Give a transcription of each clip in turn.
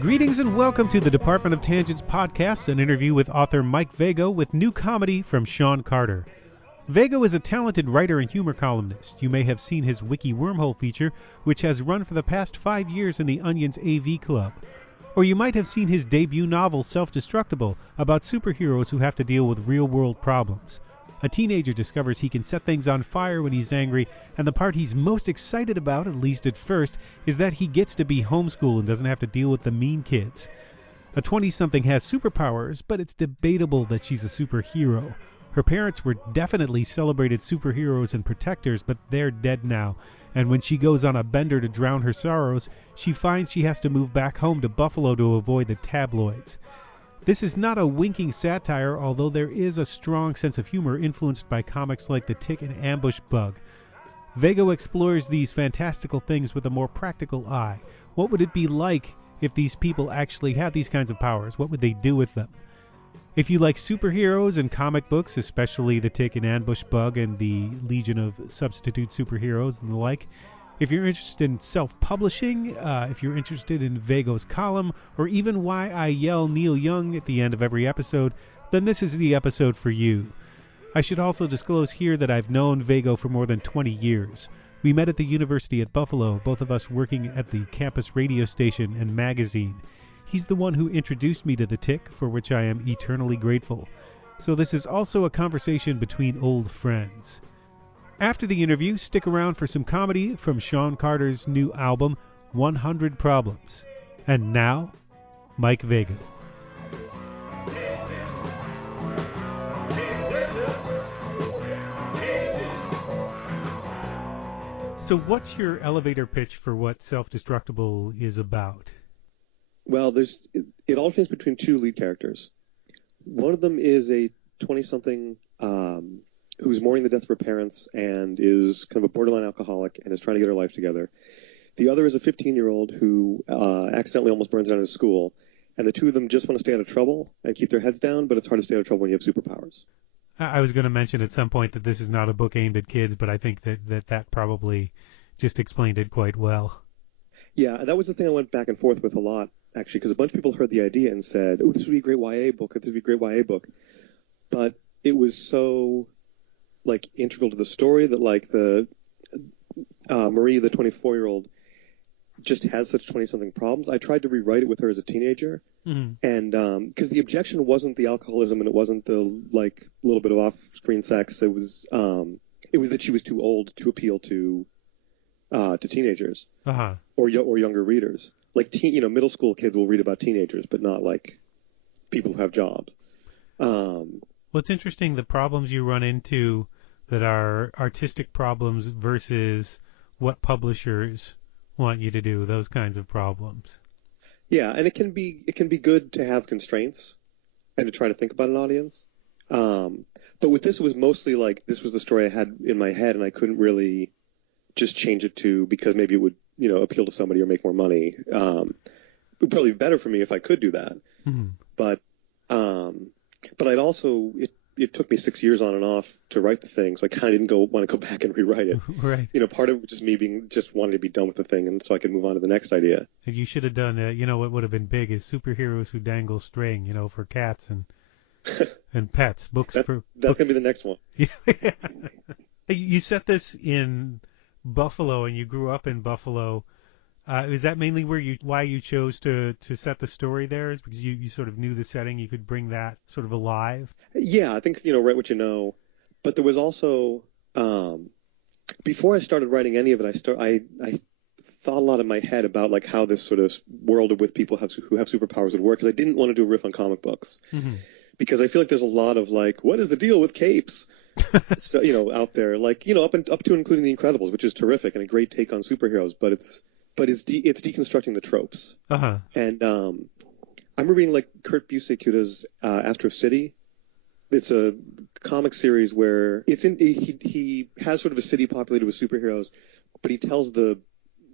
Greetings and welcome to the Department of Tangents podcast, an interview with author Mike Vago with new comedy from Shawn Carter. Vago is a talented writer and humor columnist. You may have seen his Wiki Wormhole feature, which has run for the past 5 years in the Onion's AV Club. Or you might have seen his debut novel, Selfdestructible, about superheroes who have to deal with real-world problems. A teenager discovers he can set things on fire when he's angry, and the part he's most excited about, at least at first, is that he gets to be homeschooled and doesn't have to deal with the mean kids. A 20-something has superpowers, but it's debatable that she's a superhero. Her parents were definitely celebrated superheroes and protectors, but they're dead now, and when she goes on a bender to drown her sorrows, she finds she has to move back home to Buffalo to avoid the tabloids. This is not a winking satire, although there is a strong sense of humor influenced by comics like The Tick and Ambush Bug. Vago explores these fantastical things with a more practical eye. What would it be like if these people actually had these kinds of powers? What would they do with them? If you like superheroes and comic books, especially The Tick and Ambush Bug and the Legion of Substitute Superheroes and the like, if you're interested in self-publishing, if you're interested in Vago's column, or even why I yell Neil Young at the end of every episode, then this is the episode for you. I should also disclose here that I've known Vago for more than 20 years. We met at the University at Buffalo, both of us working at the campus radio station and magazine. He's the one who introduced me to The Tick, for which I am eternally grateful. So this is also a conversation between old friends. After the interview, stick around for some comedy from Shawn Carter's new album, 100 Problems. And now, Mike Vago. So what's your elevator pitch for what Self-Destructible is about? Well, it alternates between two lead characters. One of them is a 20-something who's mourning the death of her parents and is kind of a borderline alcoholic and is trying to get her life together. The other is a 15-year-old who accidentally almost burns down his school, and the two of them just want to stay out of trouble and keep their heads down, but it's hard to stay out of trouble when you have superpowers. I was going to mention at some point that this is not a book aimed at kids, but I think that probably just explained it quite well. Yeah, that was the thing I went back and forth with a lot, actually, because a bunch of people heard the idea and said, oh, this would be a great YA book, this would be a great YA book. But it was so integral to the story that the Marie, the 24-year-old, just has such 20-something problems. I tried to rewrite it with her as a teenager, and because the objection wasn't the alcoholism and it wasn't the little bit of off-screen sex. It was that she was too old to appeal to teenagers or younger readers. Middle school kids will read about teenagers, but not people who have jobs. Well, it's interesting the problems you run into that are artistic problems versus what publishers want you to do, those kinds of problems. Yeah, and it can be good to have constraints and to try to think about an audience. But with this, it was mostly this was the story I had in my head, and I couldn't really just change it to because maybe it would appeal to somebody or make more money. It would probably be better for me if I could do that. But I'd also it took me 6 years on and off to write the thing, so I kind of didn't want to go back and rewrite it. Right. Part of it was just me wanting to be done with the thing, and so I could move on to the next idea. You should have done what would have been big is superheroes who dangle string, for cats and pets. That's gonna be the next one. Yeah. You set this in Buffalo, and you grew up in Buffalo. Is that mainly why you chose to set the story there? Is because you sort of knew the setting, you could bring that sort of alive? Yeah, I think, write what you know. But there was also, before I started writing any of it, I thought a lot in my head about how this sort of world with people who have superpowers would work, because I didn't want to do a riff on comic books. Because I feel like there's a lot of what is the deal with capes? Out there, up to and including The Incredibles, which is terrific and a great take on superheroes, but it's deconstructing the tropes. And I'm reading Kurt Busiek, who does Astro City. It's a comic series where he has sort of a city populated with superheroes, but he tells the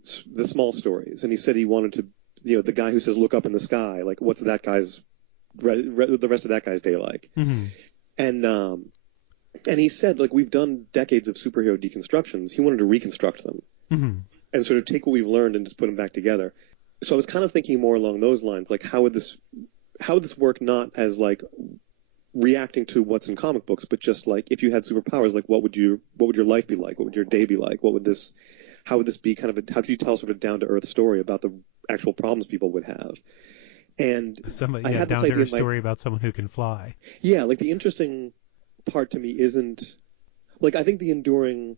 small stories. And he said he wanted to, the guy who says look up in the sky, what's that guy's the rest of that guy's day like? And And he said, like, we've done decades of superhero deconstructions. He wanted to reconstruct them and sort of take what we've learned and just put them back together. So I was kind of thinking more along those lines, like how would this work not as like reacting to what's in comic books, but just like if you had superpowers, like what would your life be like? What would your day be like? How would this be kind of how could you tell sort of down to earth story about the actual problems people would have? And I had this idea story about someone who can fly. Yeah, like the interesting part to me isn't like I think the enduring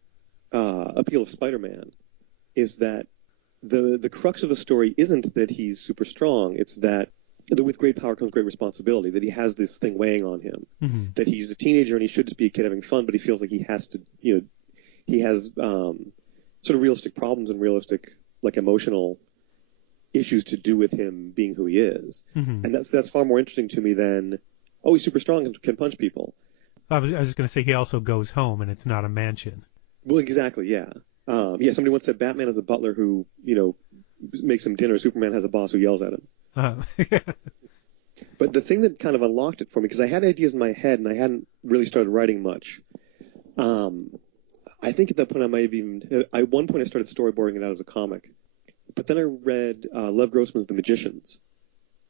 appeal of Spider-Man is that the crux of the story isn't that he's super strong. It's that with great power comes great responsibility, that he has this thing weighing on him, that he's a teenager and he should just be a kid having fun, but he feels like he has to, he has sort of realistic problems and realistic, like, emotional issues to do with him being who he is. And that's far more interesting to me than, oh, he's super strong and can punch people. I was just going to say he also goes home and it's not a mansion. Well, exactly, yeah. Somebody once said Batman has a butler who, makes him dinner. Superman has a boss who yells at him. But the thing that kind of unlocked it for me, because I had ideas in my head and I hadn't really started writing much. I think at that point I might have even, at one point I started storyboarding it out as a comic. But then I read Lev Grossman's The Magicians,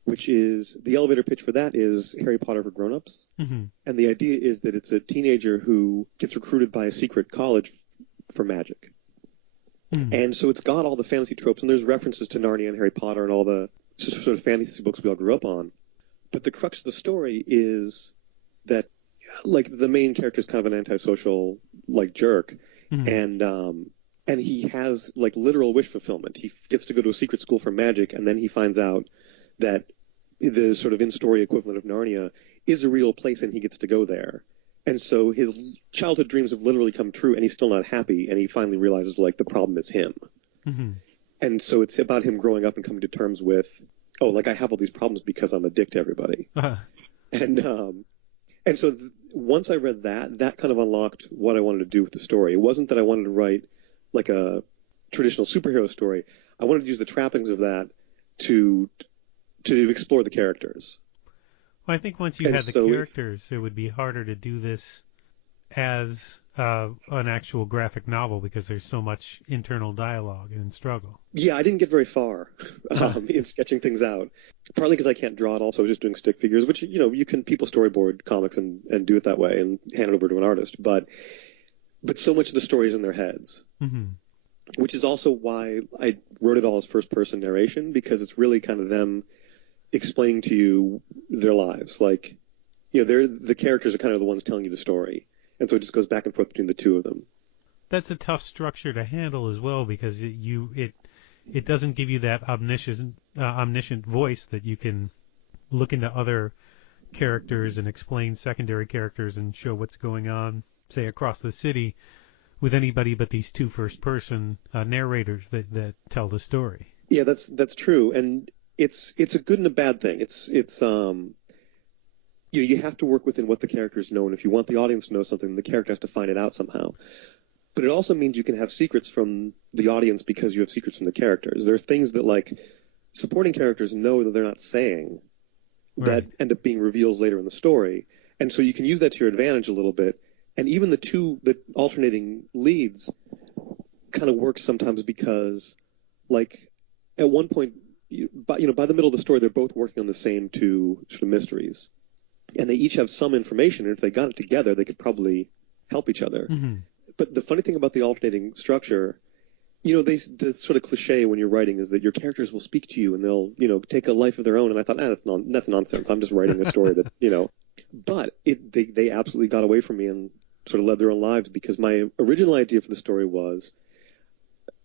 which is, the elevator pitch for that is Harry Potter for grown-ups. And the idea is that it's a teenager who gets recruited by a secret college for magic. And so it's got all the fantasy tropes, and there's references to Narnia and Harry Potter and all the sort of fantasy books we all grew up on. But the crux of the story is that, like, the main character is kind of an antisocial, like, jerk, and he has, like, literal wish fulfillment. He gets to go to a secret school for magic, and then he finds out that the sort of in-story equivalent of Narnia is a real place, and he gets to go there. And so his childhood dreams have literally come true, and he's still not happy, and he finally realizes, like, the problem is him. And so it's about him growing up and coming to terms with, oh, like, I have all these problems because I'm a dick to everybody. And so once I read that kind of unlocked what I wanted to do with the story. It wasn't that I wanted to write, like, a traditional superhero story. I wanted to use the trappings of that to explore the characters. Well, I think once you had the characters, it would be harder to do this as an actual graphic novel because there's so much internal dialogue and struggle. Yeah, I didn't get very far in sketching things out. Partly because I can't draw it. Also, I was just doing stick figures, which, people storyboard comics and do it that way and hand it over to an artist. But so much of the story is in their heads, which is also why I wrote it all as first-person narration, because it's really kind of them explaining to you their lives. Like, the characters are kind of the ones telling you the story. And so it just goes back and forth between the two of them. That's a tough structure to handle as well, because it doesn't give you that omniscient voice that you can look into other characters and explain secondary characters and show what's going on, say, across the city with anybody but these two first-person narrators that tell the story. Yeah, that's true, and it's a good and a bad thing. You have to work within what the characters know, and if you want the audience to know something, the character has to find it out somehow. But it also means you can have secrets from the audience because you have secrets from the characters. There are things that, like, supporting characters know that they're not saying that end up being reveals later in the story. And so you can use that to your advantage a little bit. And even the alternating leads kind of work sometimes because, like, at one point, by the middle of the story, they're both working on the same two sort of mysteries. And they each have some information, and if they got it together, they could probably help each other. But the funny thing about the alternating structure, the sort of cliche when you're writing is that your characters will speak to you and they'll, take a life of their own. And I thought, that's nonsense. I'm just writing a story that, But they absolutely got away from me and sort of led their own lives, because my original idea for the story was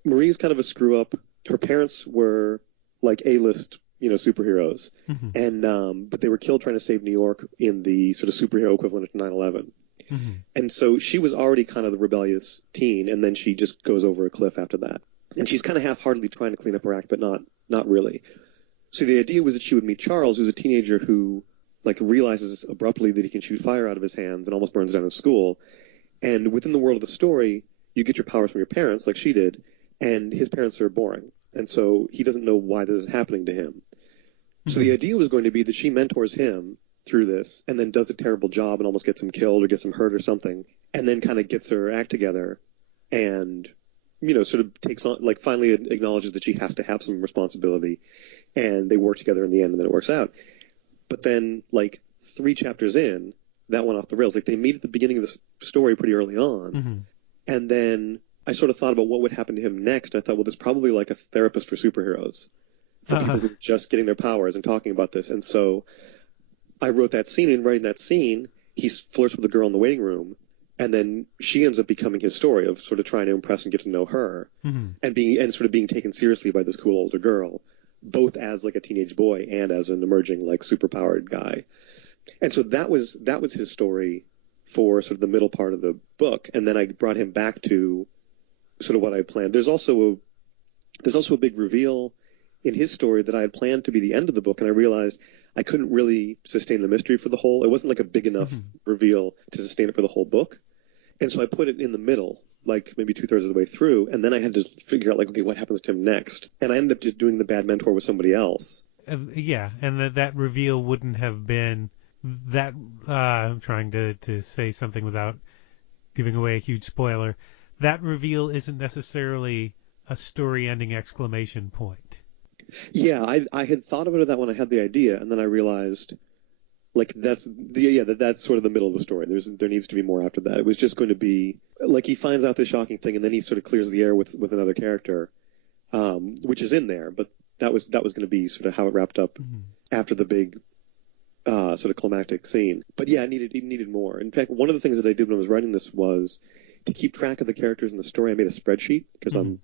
Marie's kind of a screw-up. Her parents were, like, A-list superheroes. And but they were killed trying to save New York in the sort of superhero equivalent of 9/11. And so she was already kind of the rebellious teen, and then she just goes over a cliff after that. And she's kind of half-heartedly trying to clean up her act, but not really. So the idea was that she would meet Charles, who's a teenager who, like, realizes abruptly that he can shoot fire out of his hands and almost burns down his school. And within the world of the story, you get your powers from your parents, like she did, and his parents are boring. And so he doesn't know why this is happening to him. So the idea was going to be that she mentors him, through this and then does a terrible job and almost gets him killed or gets him hurt or something, and then kind of gets her act together and, sort of takes on, like, finally acknowledges that she has to have some responsibility, and they work together in the end, and then it works out. But then, like, 3 chapters in, that went off the rails. Like, they meet at the beginning of the story pretty early on, and then I sort of thought about what would happen to him next, and I thought, well, there's probably, like, a therapist for superheroes, for people who are just getting their powers and talking about this. And so I wrote that scene, and in writing that scene, he flirts with a girl in the waiting room, and then she ends up becoming his story of sort of trying to impress and get to know her, and sort of being taken seriously by this cool older girl, both as like a teenage boy and as an emerging like superpowered guy. And so that was his story for sort of the middle part of the book, and then I brought him back to sort of what I planned. There's also a big reveal in his story that I had planned to be the end of the book, and I realized I couldn't really sustain the mystery for the whole. It wasn't like a big enough reveal to sustain it for the whole book, and so I put it in the middle, like maybe 2/3 of the way through, and then I had to figure out, like, okay, what happens to him next? And I ended up just doing the bad mentor with somebody else. Yeah, and that reveal wouldn't have been that. I'm trying to say something without giving away a huge spoiler. That reveal isn't necessarily a story-ending exclamation point. Yeah, I had thought about that when I had the idea, and then I realized, like, that's sort of the middle of the story. There needs to be more after that. It was just going to be like he finds out this shocking thing, and then he sort of clears the air with another character, which is in there. But that was going to be sort of how it wrapped up after the big sort of climactic scene. But yeah, it needed more. In fact, one of the things that I did when I was writing this was to keep track of the characters in the story. I made a spreadsheet because I'm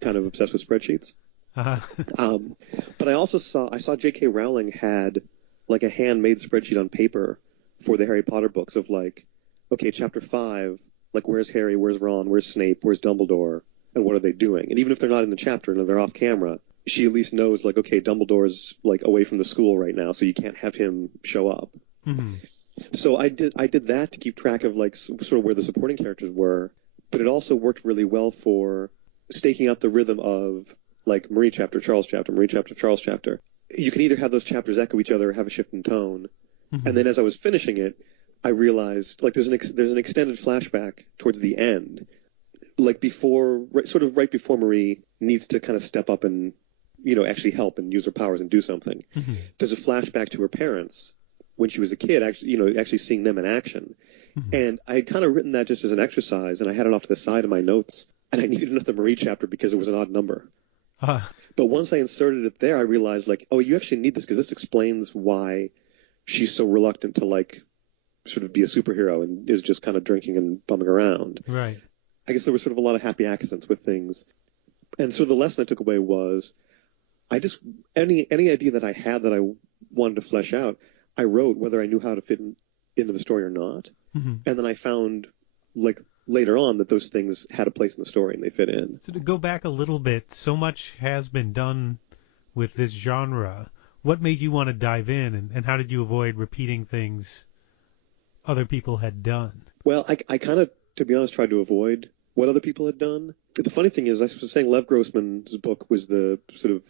kind of obsessed with spreadsheets. But I also saw J.K. Rowling had like a handmade spreadsheet on paper for the Harry Potter books of like, okay, chapter 5, like where's Harry, where's Ron, where's Snape, where's Dumbledore, and what are they doing? And even if they're not in the chapter and they're off camera, she at least knows like, okay, Dumbledore's like away from the school right now, so you can't have him show up. So I did that to keep track of like sort of where the supporting characters were, but it also worked really well for staking out the rhythm of like Marie chapter, Charles chapter, Marie chapter, Charles chapter. You can either have those chapters echo each other or have a shift in tone. And then as I was finishing it, I realized like there's an extended flashback towards the end, like right before Marie needs to kind of step up and actually help and use her powers and do something. There's a flashback to her parents when she was a kid, actually seeing them in action. And I had kind of written that just as an exercise, and I had it off to the side of my notes, and I needed another Marie chapter because it was an odd number. But once I inserted it there, I realized, like, oh, you actually need this because this explains why she's so reluctant to, like, sort of be a superhero and is just kind of drinking and bumming around. Right. I guess there was sort of a lot of happy accidents with things. And so the lesson I took away was any idea that I had that I wanted to flesh out, I wrote whether I knew how to fit into the story or not. And then I found, like, later on that those things had a place in the story and they fit in. So to go back a little bit, so much has been done with this genre. What made you want to dive in, and how did you avoid repeating things other people had done? Well, I kind of, to be honest, tried to avoid what other people had done. The funny thing is, I was saying Lev Grossman's book was the sort of,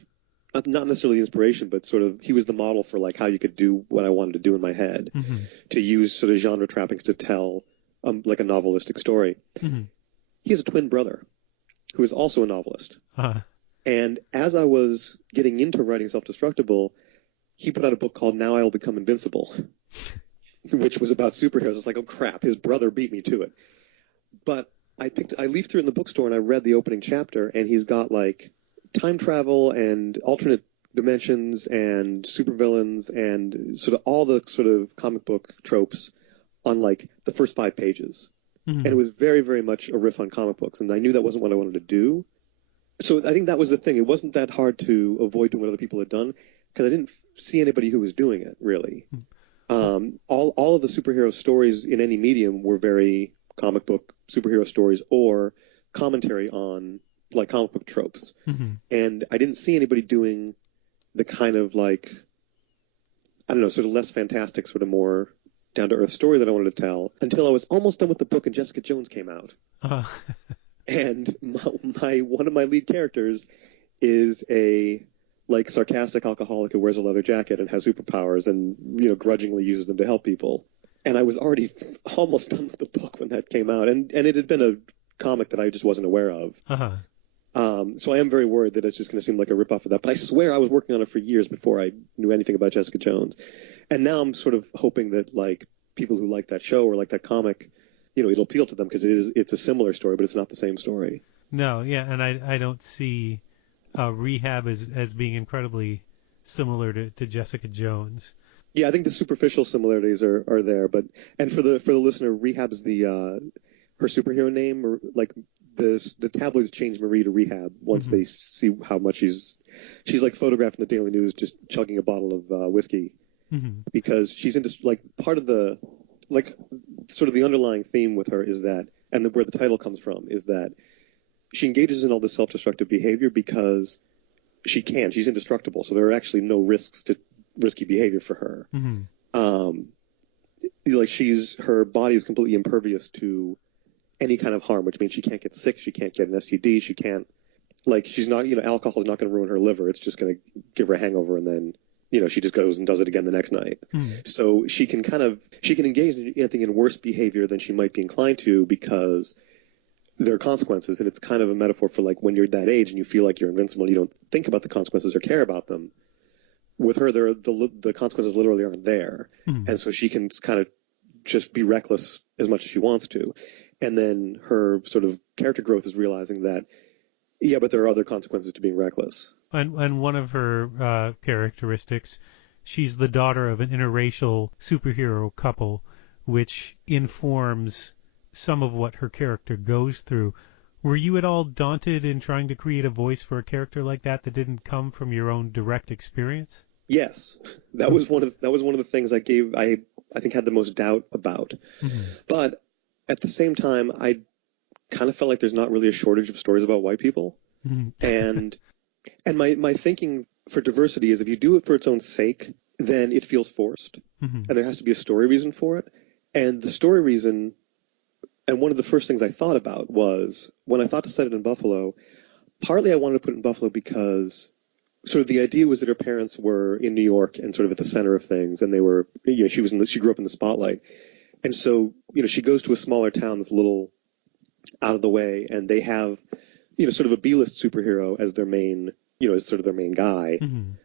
not necessarily inspiration, but sort of, he was the model for like how you could do what I wanted to do in my head, to use sort of genre trappings to tell like a novelistic story. He has a twin brother who is also a novelist. And as I was getting into writing Selfdestructible, he put out a book called Now I Will Become Invincible, which was about superheroes. It's like, oh crap, his brother beat me to it. But I leafed through it in the bookstore and I read the opening chapter, and he's got like time travel and alternate dimensions and supervillains and sort of all the sort of comic book tropes on like the first 5 pages. And it was very, very much a riff on comic books. And I knew that wasn't what I wanted to do. So I think that was the thing. It wasn't that hard to avoid doing what other people had done because I didn't see anybody who was doing it, really. All of the superhero stories in any medium were very comic book superhero stories or commentary on like comic book tropes. And I didn't see anybody doing the kind of like, I don't know, sort of less fantastic, sort of more down-to-earth story that I wanted to tell until I was almost done with the book and Jessica Jones came out. And one of my lead characters is a like sarcastic alcoholic who wears a leather jacket and has superpowers and, you know, grudgingly uses them to help people. And I was already almost done with the book when that came out, and it had been a comic that I just wasn't aware of. Uh-huh. So I am very worried that it's just going to seem like a ripoff of that. But I swear I was working on it for years before I knew anything about Jessica Jones. And now I'm sort of hoping that, like, people who like that show or like that comic, you know, it'll appeal to them because it's a similar story, but it's not the same story. No, yeah, and I don't see Rehab as being incredibly similar to Jessica Jones. Yeah, I think the superficial similarities are there, and for the listener, Rehab is her superhero name, or like the tabloids change Marie to Rehab once they see how much she's like photographed in the Daily News just chugging a bottle of whiskey, because she's into, like, part of the, like, sort of the underlying theme with her is that, and where the title comes from is that she engages in all this self-destructive behavior because she's indestructible, so there are actually no risky behavior for her. Like, her body is completely impervious to any kind of harm, which means she can't get sick, she can't get an STD, she can't, like, she's not, you know, alcohol is not going to ruin her liver, it's just going to give her a hangover, and then, you know, she just goes and does it again the next night. So she can engage in, I think, in worse behavior than she might be inclined to because there are consequences, and it's kind of a metaphor for, like, when you're that age and you feel like you're invincible and you don't think about the consequences or care about them. With her, the consequences literally aren't there, and so she can kind of just be reckless as much as she wants to. And then her sort of character growth is realizing that, yeah, but there are other consequences to being reckless. And one of her characteristics, she's the daughter of an interracial superhero couple, which informs some of what her character goes through. Were you at all daunted in trying to create a voice for a character like that didn't come from your own direct experience? Yes, that was one of the things I think had the most doubt about. But at the same time, I kind of felt like there's not really a shortage of stories about white people, and my thinking for diversity is if you do it for its own sake, then it feels forced, and there has to be a story reason for it. And the story reason, and one of the first things I thought about was when I thought to set it in Buffalo. Partly I wanted to put it in Buffalo because sort of the idea was that her parents were in New York and sort of at the center of things, and they were, you know, she grew up in the spotlight, and so, you know, she goes to a smaller town that's a little out of the way, and they have, you know, sort of a B-list superhero as their main, you know, as sort of their main guy, and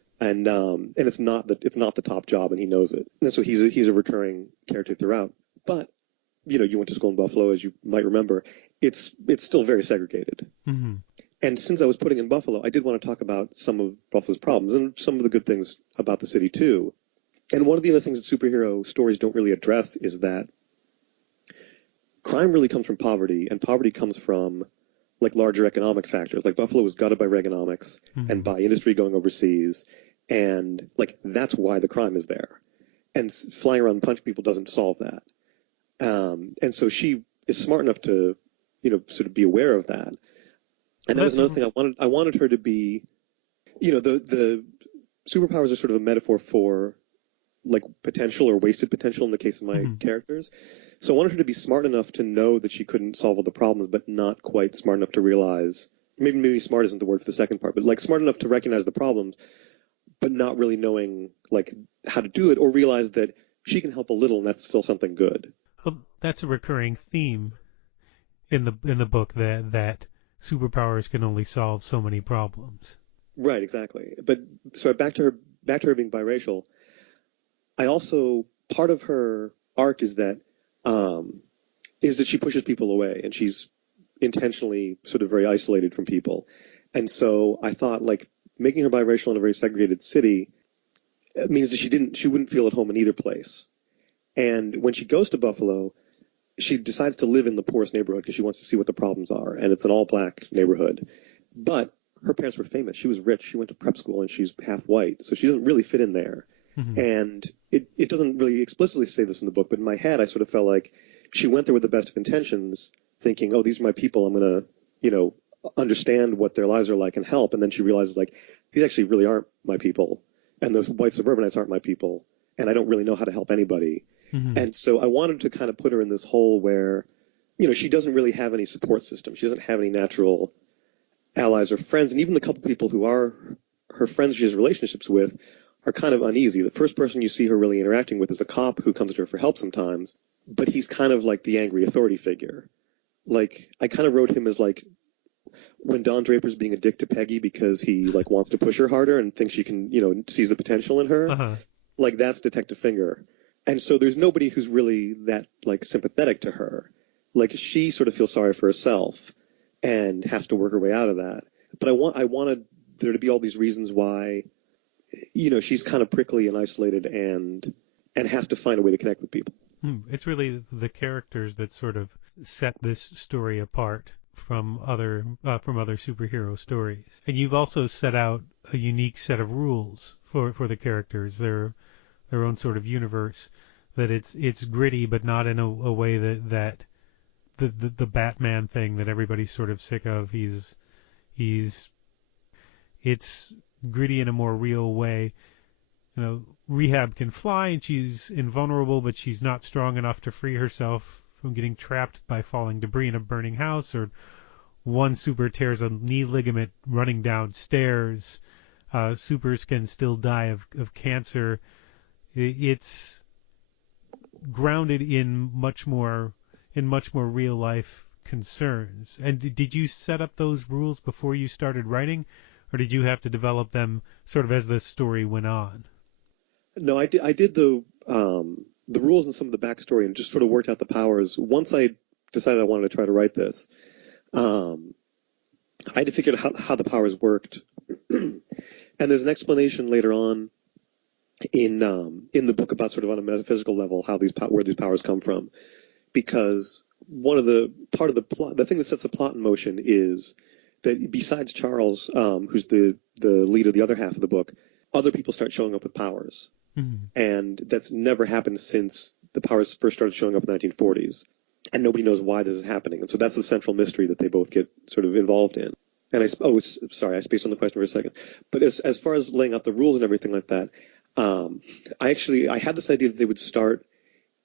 it's not the top job, and he knows it, and so he's a recurring character throughout. But, you know, you went to school in Buffalo, as you might remember, it's still very segregated. And since I was putting in Buffalo, I did want to talk about some of Buffalo's problems and some of the good things about the city, too. And one of the other things that superhero stories don't really address is that crime really comes from poverty, and poverty comes from, like, larger economic factors. Like, Buffalo was gutted by Reaganomics and by industry going overseas, and, like, that's why the crime is there. And flying around and punching people doesn't solve that. And so she is smart enough to, you know, sort of be aware of that. And that was another thing I wanted her to be, you know, the superpowers are sort of a metaphor for, like, potential or wasted potential in the case of my characters. So I wanted her to be smart enough to know that she couldn't solve all the problems, but not quite smart enough to realize, maybe smart isn't the word for the second part, but, like, smart enough to recognize the problems, but not really knowing, like, how to do it, or realize that she can help a little and that's still something good. Well, that's a recurring theme in the book, that superpowers can only solve so many problems. Right, exactly. But so back to her being biracial. I also, part of her arc is that she pushes people away, and she's intentionally sort of very isolated from people. And so I thought, like, making her biracial in a very segregated city means that she wouldn't feel at home in either place. And when she goes to Buffalo, she decides to live in the poorest neighborhood because she wants to see what the problems are, and it's an all-black neighborhood. But her parents were famous. She was rich. She went to prep school, and she's half white, so she doesn't really fit in there. And it doesn't really explicitly say this in the book, but in my head I sort of felt like she went there with the best of intentions, thinking, oh, these are my people. I'm going to, you know, understand what their lives are like and help. And then she realizes, like, these actually really aren't my people, and those white suburbanites aren't my people, and I don't really know how to help anybody. And so I wanted to kind of put her in this hole where, you know, she doesn't really have any support system. She doesn't have any natural allies or friends. And even the couple people who are her friends she has relationships with are kind of uneasy. The first person you see her really interacting with is a cop who comes to her for help sometimes, but he's kind of like the angry authority figure. Like, I kind of wrote him as like when Don Draper's being a dick to Peggy because he like wants to push her harder and thinks she can, sees the potential in her. Uh-huh. Like, that's Detective Finger. And so there's nobody who's really that like sympathetic to her. Like, she sort of feels sorry for herself and has to work her way out of that. But I wanted there to be all these reasons why, she's kind of prickly and isolated and has to find a way to connect with people. It's really the characters that sort of set this story apart from other superhero stories. And you've also set out a unique set of rules for the characters, their own sort of universe. That it's gritty, but not in a way that the Batman thing that everybody's sort of sick of. It's gritty in a more real way. Rehab can fly and she's invulnerable, but she's not strong enough to free herself from getting trapped by falling debris in a burning house, or one super tears a knee ligament running downstairs. Supers can still die of cancer. It's grounded in much more real life concerns. And did you set up those rules before you started writing, or did you have to develop them sort of as the story went on? No, I did the rules and some of the backstory and just sort of worked out the powers. Once I decided I wanted to try to write this, I had to figure out how the powers worked. And there's an explanation later on in the book about sort of on a metaphysical level where these powers come from, because part of the plot, the thing that sets the plot in motion is that besides Charles, who's the lead of the other half of the book, other people start showing up with powers. Mm-hmm. And that's never happened since the powers first started showing up in the 1940s. And nobody knows why this is happening. And so that's the central mystery that they both get sort of involved in. And I spaced on the question for a second. But as far as laying out the rules and everything like that, I had this idea that they would start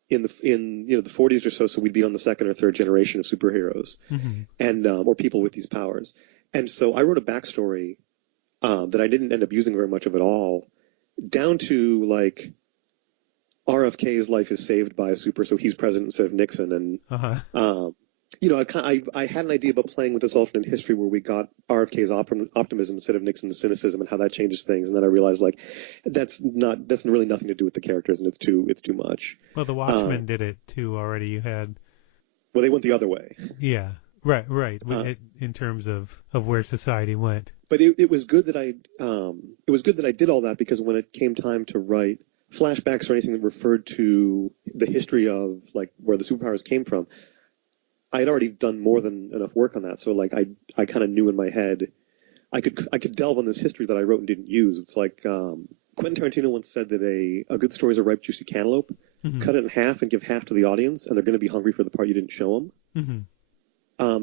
in the 40s or so we'd be on the second or third generation of superheroes, mm-hmm. and or people with these powers. And so I wrote a backstory that I didn't end up using very much of at all, down to like RFK's life is saved by a super, so he's president instead of Nixon, and uh-huh. I had an idea about playing with this alternate history where we got RFK's optimism instead of Nixon's cynicism and how that changes things. And then I realized that's really nothing to do with the characters, and it's too much. Well, the Watchmen did it too already. You had. Well, they went the other way. Yeah, right. In terms of where society went. But it was good that I did all that, because when it came time to write flashbacks or anything that referred to the history of like where the superpowers came from, I had already done more than enough work on that. So like I kind of knew in my head I could delve on this history that I wrote and didn't use. It's like Quentin Tarantino once said that a good story is a ripe, juicy cantaloupe. Mm-hmm. Cut it in half and give half to the audience, and they're going to be hungry for the part you didn't show them. Mm-hmm.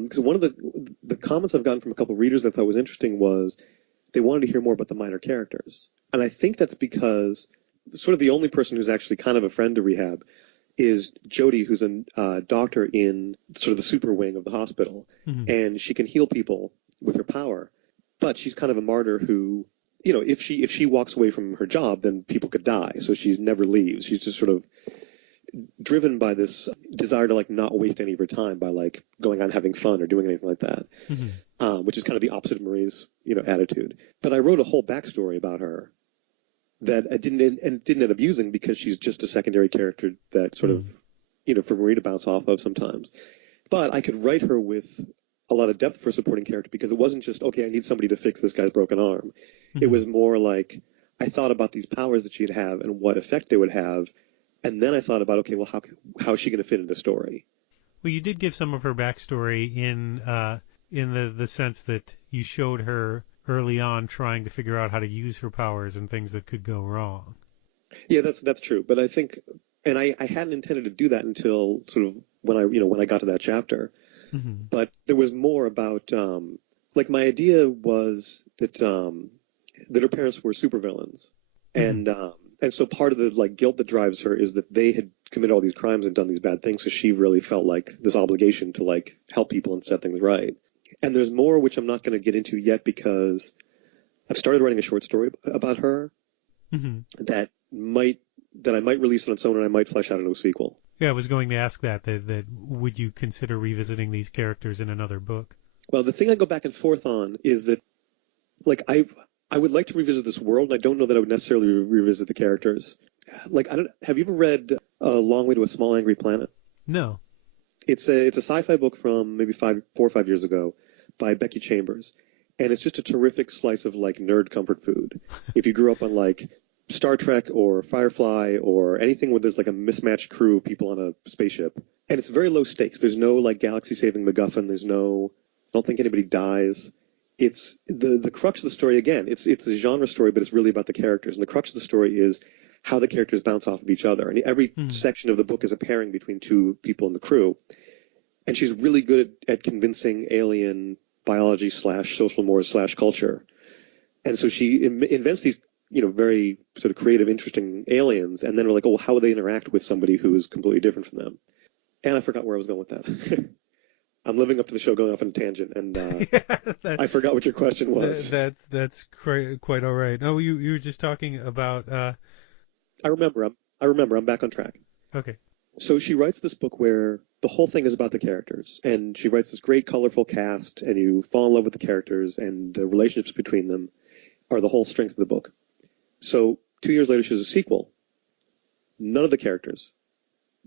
Because one of the comments I've gotten from a couple of readers that I thought was interesting was they wanted to hear more about the minor characters. And I think that's because sort of the only person who's actually kind of a friend to Rehab is Jody, who's a doctor in sort of the super wing of the hospital. Mm-hmm. And she can heal people with her power. But she's kind of a martyr who, if she walks away from her job, then people could die. So she never leaves. She's just sort of driven by this desire to like not waste any of her time by like going out having fun or doing anything like that, mm-hmm. Which is kind of the opposite of Marie's attitude. But I wrote a whole backstory about her that I didn't end up using because she's just a secondary character that sort of for Marie to bounce off of sometimes. But I could write her with a lot of depth for a supporting character, because it wasn't just, okay, I need somebody to fix this guy's broken arm. Mm-hmm. It was more like I thought about these powers that she'd have and what effect they would have. And then I thought about, okay, well, how is she going to fit in the story? Well, you did give some of her backstory in the sense that you showed her early on trying to figure out how to use her powers and things that could go wrong. Yeah, that's true. But I think, and I hadn't intended to do that until sort of when I got to that chapter. Mm-hmm. But there was more about, like my idea was that her parents were supervillains, mm-hmm. And so part of the like guilt that drives her is that they had committed all these crimes and done these bad things, so she really felt like this obligation to like help people and set things right. And there's more which I'm not going to get into yet because I've started writing a short story about her that I might release on its own, and I might flesh out into a sequel. Yeah, I was going to ask that would you consider revisiting these characters in another book? Well, the thing I go back and forth on is that, like, I would like to revisit this world, and I don't know that I would necessarily revisit the characters. Like, have you ever read A Long Way to a Small Angry Planet? No. It's a sci-fi book from maybe 4 or 5 years ago by Becky Chambers, and it's just a terrific slice of like nerd comfort food. If you grew up on like Star Trek or Firefly or anything where there's like a mismatched crew of people on a spaceship, and it's very low stakes. There's no like galaxy-saving MacGuffin. I don't think anybody dies. It's the crux of the story. Again, it's a genre story, but it's really about the characters, and the crux of the story is how the characters bounce off of each other. And every section of the book is a pairing between two people in the crew. And she's really good at convincing alien biology / social mores / culture. And so she invents these, very sort of creative, interesting aliens. And then we're like, oh, how would they interact with somebody who is completely different from them? And I forgot where I was going with that. I'm living up to the show going off on a tangent, and I forgot what your question was. That's quite all right. No, you were just talking about. I remember. I'm back on track. Okay. So she writes this book where the whole thing is about the characters, and she writes this great, colorful cast, and you fall in love with the characters, and the relationships between them are the whole strength of the book. So 2 years later, she has a sequel. None of the characters,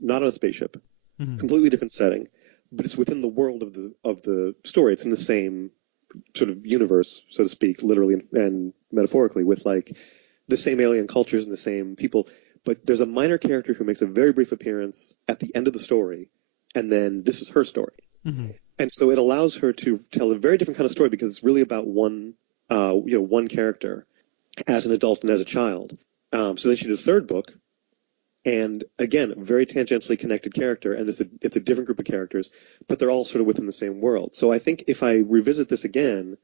not on a spaceship, completely different setting, but it's within the world of the story. It's in the same sort of universe, so to speak, literally and metaphorically, with like the same alien cultures and the same people. But there's a minor character who makes a very brief appearance at the end of the story, and then this is her story. And so it allows her to tell a very different kind of story because it's really about one character as an adult and as a child. So then she did a third book, and again, a very tangentially connected character, and it's a different group of characters, but they're all sort of within the same world. So I think if I revisit this again,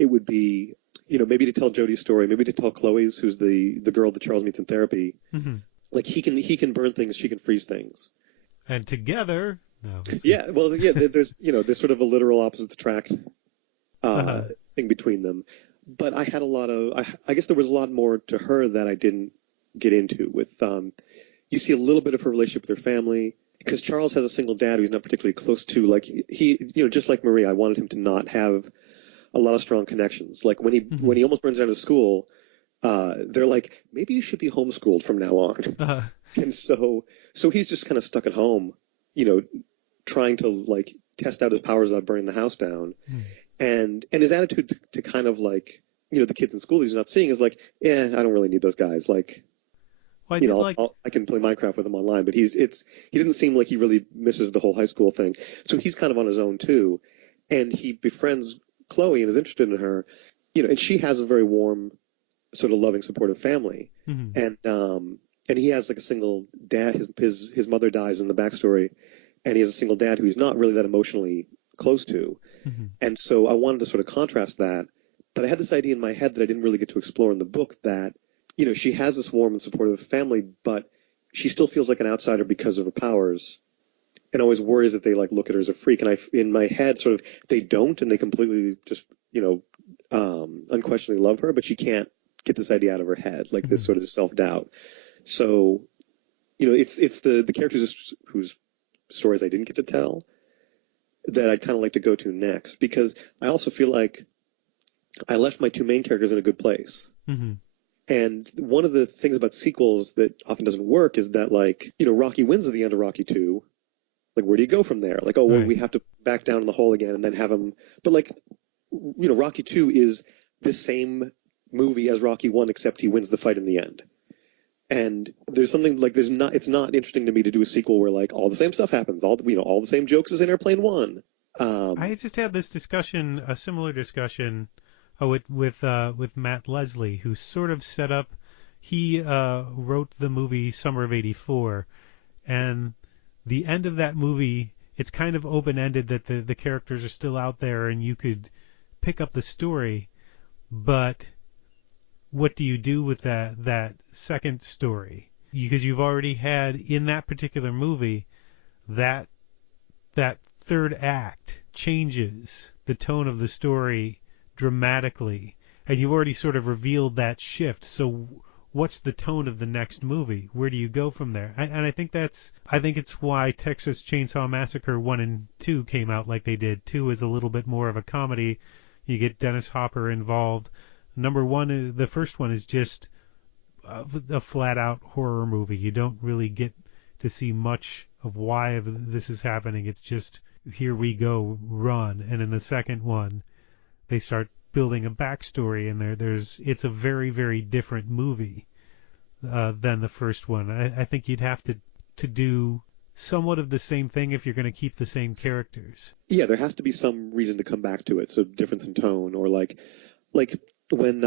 it would be, maybe to tell Jodie's story, maybe to tell Chloe's, who's the girl that Charles meets in therapy. Like he can burn things, she can freeze things, and together. No. Yeah, well, yeah. There's sort of a literal opposites attract thing between them. But I had I guess there was a lot more to her that I didn't get into. With you see a little bit of her relationship with her family, because Charles has a single dad who he's not particularly close to. Like he, just like Marie, I wanted him to not have a lot of strong connections. Like when he almost burns down his school, they're like, maybe you should be homeschooled from now on. And so he's just kind of stuck at home, trying to like test out his powers without burning the house down. And his attitude to kind of like, the kids in school he's not seeing is like, I don't really need those guys. Like, well, I can play Minecraft with him online, but he didn't seem like he really misses the whole high school thing. So he's kind of on his own too. And he befriends Chloe and is interested in her, and she has a very warm, sort of loving, supportive family. And he has like a single dad. His mother dies in the backstory, and he has a single dad who he's not really that emotionally close to. And so I wanted to sort of contrast that, but I had this idea in my head that I didn't really get to explore in the book that, she has this warm and supportive family, but she still feels like an outsider because of her powers, and always worries that they like look at her as a freak. And in my head, sort of, they don't, and they completely just, unquestionably love her, but she can't get this idea out of her head, like this sort of self-doubt. So, it's the characters whose stories I didn't get to tell that I'd kind of like to go to next, because I also feel like I left my two main characters in a good place. And one of the things about sequels that often doesn't work is that, like, Rocky wins at the end of Rocky 2. Like, where do you go from there? Like, well, we have to back down in the hole again and then have him. But, like, Rocky 2 is the same movie as Rocky 1, except he wins the fight in the end. And there's something like it's not interesting to me to do a sequel where like all the same stuff happens, all the same jokes as in Airplane 1. I just had this discussion, a similar discussion, with Matt Leslie, who sort of set up. He wrote the movie Summer of '84, and the end of that movie, it's kind of open-ended that the characters are still out there and you could pick up the story, but what do you do with that second story? Because you've already had in that particular movie that third act changes the tone of the story dramatically, and you've already sort of revealed that shift. So what's the tone of the next movie? Where do you go from there? And I think it's why Texas Chainsaw Massacre 1 and 2 came out like they did. 2 is a little bit more of a comedy. You get Dennis Hopper involved. Number 1, the first one is just a flat-out horror movie. You don't really get to see much of why this is happening. It's just, here we go, run. And in the second one, they start building a backstory, and it's a very, very different movie than the first one. I think you'd have to do somewhat of the same thing if you're going to keep the same characters. Yeah, there has to be some reason to come back to it. So difference in tone, or like when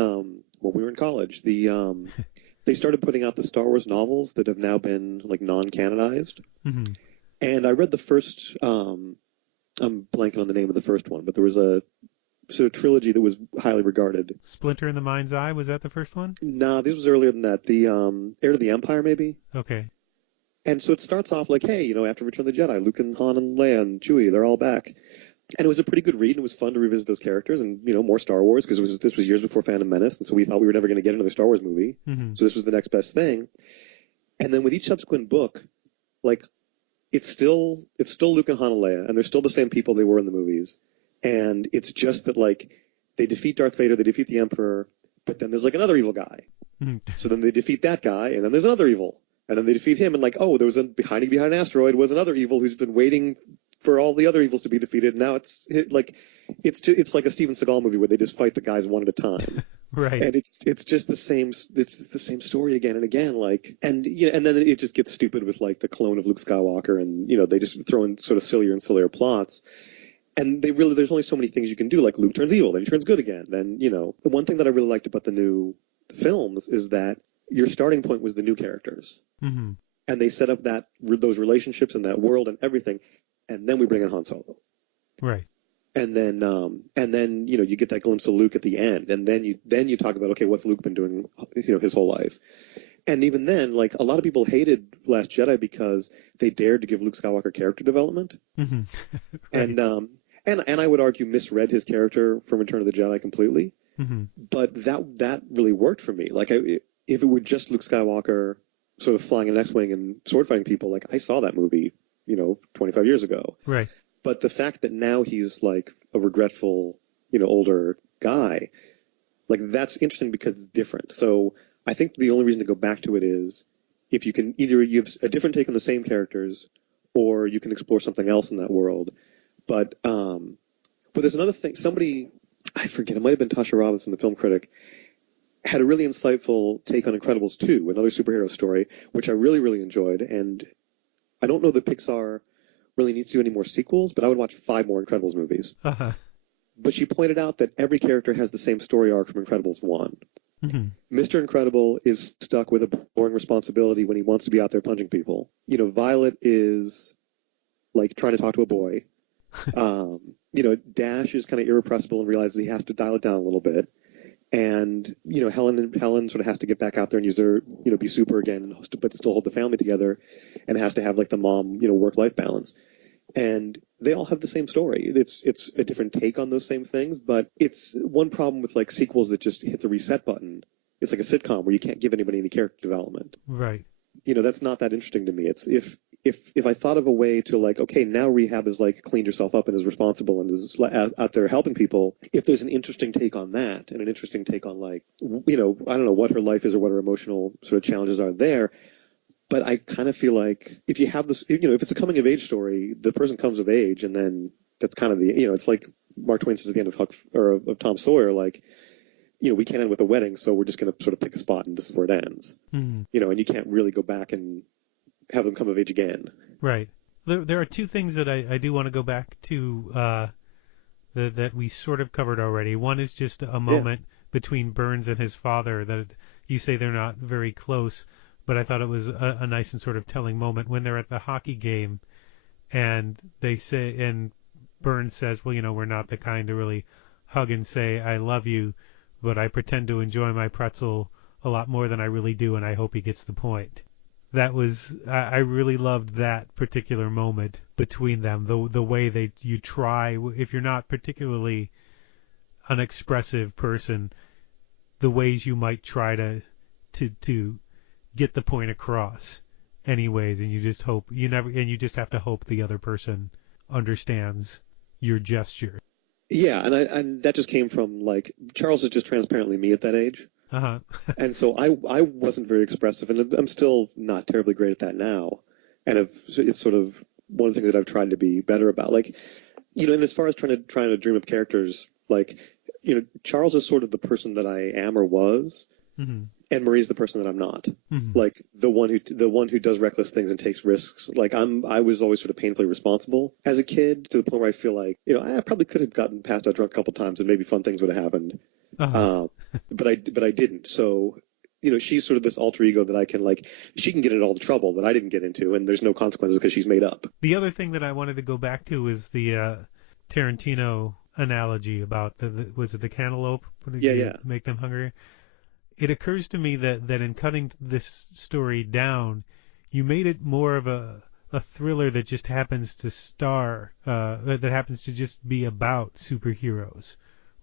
we were in college, they started putting out the Star Wars novels that have now been like non-canonized. Mm-hmm. And I read the first. I'm blanking on the name of the first one, but there was a sort of trilogy that was highly regarded. Splinter in the Mind's Eye, was that the first one? No, this was earlier than that. The Heir to the Empire, maybe. Okay. And so it starts off like, hey, after Return of the Jedi, Luke and Han and Leia and Chewie, they're all back. And it was a pretty good read, and it was fun to revisit those characters, and more Star Wars, because this was years before Phantom Menace, and so we thought we were never going to get another Star Wars movie. Mm-hmm. So this was the next best thing. And then with each subsequent book, like, it's still Luke and Han and Leia, and they're still the same people they were in the movies. And it's just that, like, they defeat Darth Vader, they defeat the Emperor, but then there's like another evil guy. Mm-hmm. So then they defeat that guy, and then there's another evil. And then they defeat him, and like, oh, there was hiding behind an asteroid was another evil who's been waiting for all the other evils to be defeated. Now it's like a Steven Seagal movie where they just fight the guys one at a time. Right. And it's just the same. It's the same story again and again. Like, and then it just gets stupid with like the clone of Luke Skywalker, and they just throw in sort of sillier and sillier plots. And there's only so many things you can do. Like Luke turns evil, then he turns good again. Then the one thing that I really liked about the new films is that your starting point was the new characters, mm-hmm. and they set up those relationships and that world and everything, and then we bring in Han Solo, right? And then you get that glimpse of Luke at the end, and then you talk about, okay, what's Luke been doing his whole life. And even then, like, a lot of people hated Last Jedi because they dared to give Luke Skywalker character development, mm-hmm. Right. And I would argue misread his character from Return of the Jedi completely. Mm-hmm. But that really worked for me. Like, if it were just Luke Skywalker sort of flying an X-wing and sword fighting people, like, I saw that movie, 25 years ago. Right. But the fact that now he's like a regretful, older guy, like, that's interesting because it's different. So I think the only reason to go back to it is if you can either you have a different take on the same characters, or you can explore something else in that world. But there's another thing. Somebody, I forget, it might have been Tasha Robinson, the film critic, had a really insightful take on Incredibles 2, another superhero story, which I really, really enjoyed. And I don't know that Pixar really needs to do any more sequels, but I would watch 5 more Incredibles movies. Uh-huh. But she pointed out that every character has the same story arc from Incredibles 1. Mm-hmm. Mr. Incredible is stuck with a boring responsibility when he wants to be out there punching people. Violet is like trying to talk to a boy. Dash is kind of irrepressible and realizes he has to dial it down a little bit. And, Helen sort of has to get back out there and use her, be super again, but still hold the family together, and has to have like the mom, work-life balance. And they all have the same story. It's a different take on those same things, but it's one problem with like sequels that just hit the reset button. It's like a sitcom where you can't give anybody any character development. Right. That's not that interesting to me. It's if I thought of a way to like, okay, now Rehab is like cleaned herself up and is responsible and is out there helping people. If there's an interesting take on that and an interesting take on like, I don't know what her life is or what her emotional sort of challenges are there. But I kind of feel like if you have this, if it's a coming of age story, the person comes of age, and then that's kind of the, it's like Mark Twain says at the end of Tom Sawyer, like, we can't end with a wedding, so we're just going to sort of pick a spot and this is where it ends. Mm-hmm. And you can't really go back and have them come of age again. Right. There are 2 things that I do want to go back to that we sort of covered already. One is just a moment between Burns and his father that you say they're not very close, but I thought it was a nice and sort of telling moment when they're at the hockey game, and they say, and Burns says, well, we're not the kind to really hug and say I love you, but I pretend to enjoy my pretzel a lot more than I really do, and I hope he gets the point. That was, I really loved that particular moment between them, the way you try, if you're not particularly an expressive person, the ways you might try to get the point across anyways, and you just have to hope the other person understands your gesture. Yeah, and that just came from, like, Charles is just transparently me at that age. Uh-huh. And so I wasn't very expressive, and I'm still not terribly great at that now. And it's sort of one of the things that I've tried to be better about. Like, you know, and as far as trying to dream up characters, like, you know, Charles is sort of the person that I am or was, Mm-hmm. and Marie's the person that I'm not. Mm-hmm. Like the one who does reckless things and takes risks. Like I was always sort of painfully responsible as a kid, to the point where I feel like, you know, I probably could have gotten passed out drunk a couple times and maybe fun things would have happened. Uh-huh. But I didn't. So, you know, she's sort of this alter ego that I can, like, she can get into all the trouble that I didn't get into, and there's no consequences because she's made up. The other thing that I wanted to go back to is the Tarantino analogy about was it the cantaloupe? Yeah. Make them hungry. It occurs to me that in cutting this story down, you made it more of a thriller that just happens to that happens to just be about superheroes,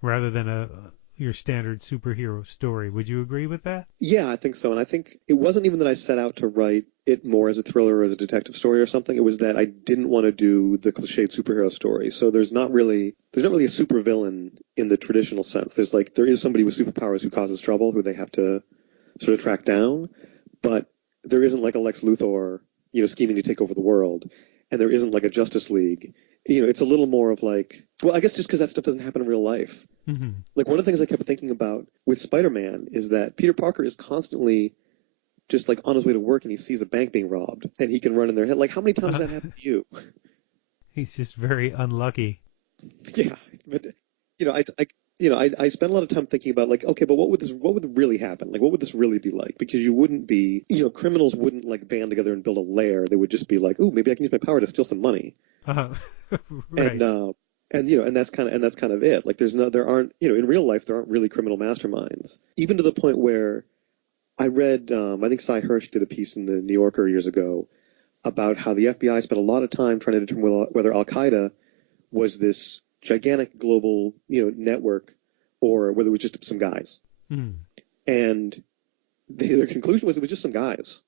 rather than your standard superhero story. Would you agree with that? Yeah, I think so. And I think it wasn't even that I set out to write it more as a thriller or as a detective story or something. It was that I didn't want to do the cliched superhero story. So there's not really a supervillain in the traditional sense. There is somebody with superpowers who causes trouble, who they have to sort of track down, but there isn't like a Lex Luthor, you know, scheming to take over the world, and there isn't like a Justice League. You know, it's a little more of like, well, I guess just because that stuff doesn't happen in real life. Mm-hmm. Like, one of the things I kept thinking about with Spider-Man is that Peter Parker is constantly just like on his way to work and he sees a bank being robbed and he can run in their head. Like, how many times has that happened to you? He's just very unlucky. Yeah, but you know, I spent a lot of time thinking about, like, okay, but what would really happen? Like, what would this really be like? Because you wouldn't be, you know, criminals wouldn't like band together and build a lair. They would just be like, oh, maybe I can use my power to steal some money. Uh-huh. Right. And you know, and that's kind of it. Like, there aren't, you know, in real life there aren't really criminal masterminds. Even to the point where I read, I think Cy Hirsch did a piece in the New Yorker years ago about how the FBI spent a lot of time trying to determine whether Al Qaeda was this gigantic global, you know, network, or whether it was just some guys. Mm. And their conclusion was it was just some guys,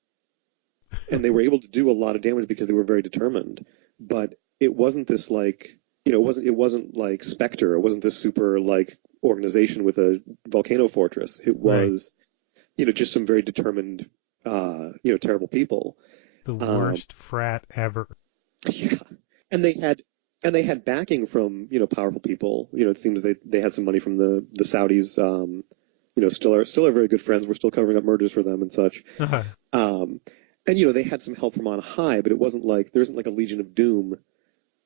and they were able to do a lot of damage because they were very determined. But it wasn't this, like, you know, it wasn't like Spectre. It wasn't this super like organization with a volcano fortress. It was, right, you know, just some very determined, you know, terrible people. The worst frat ever. Yeah, and they had backing from, you know, powerful people. You know, it seems they had some money from the Saudis. You know, still are very good friends. We're still covering up murders for them and such. Uh-huh. And you know, they had some help from on high, but it wasn't like there isn't like a Legion of Doom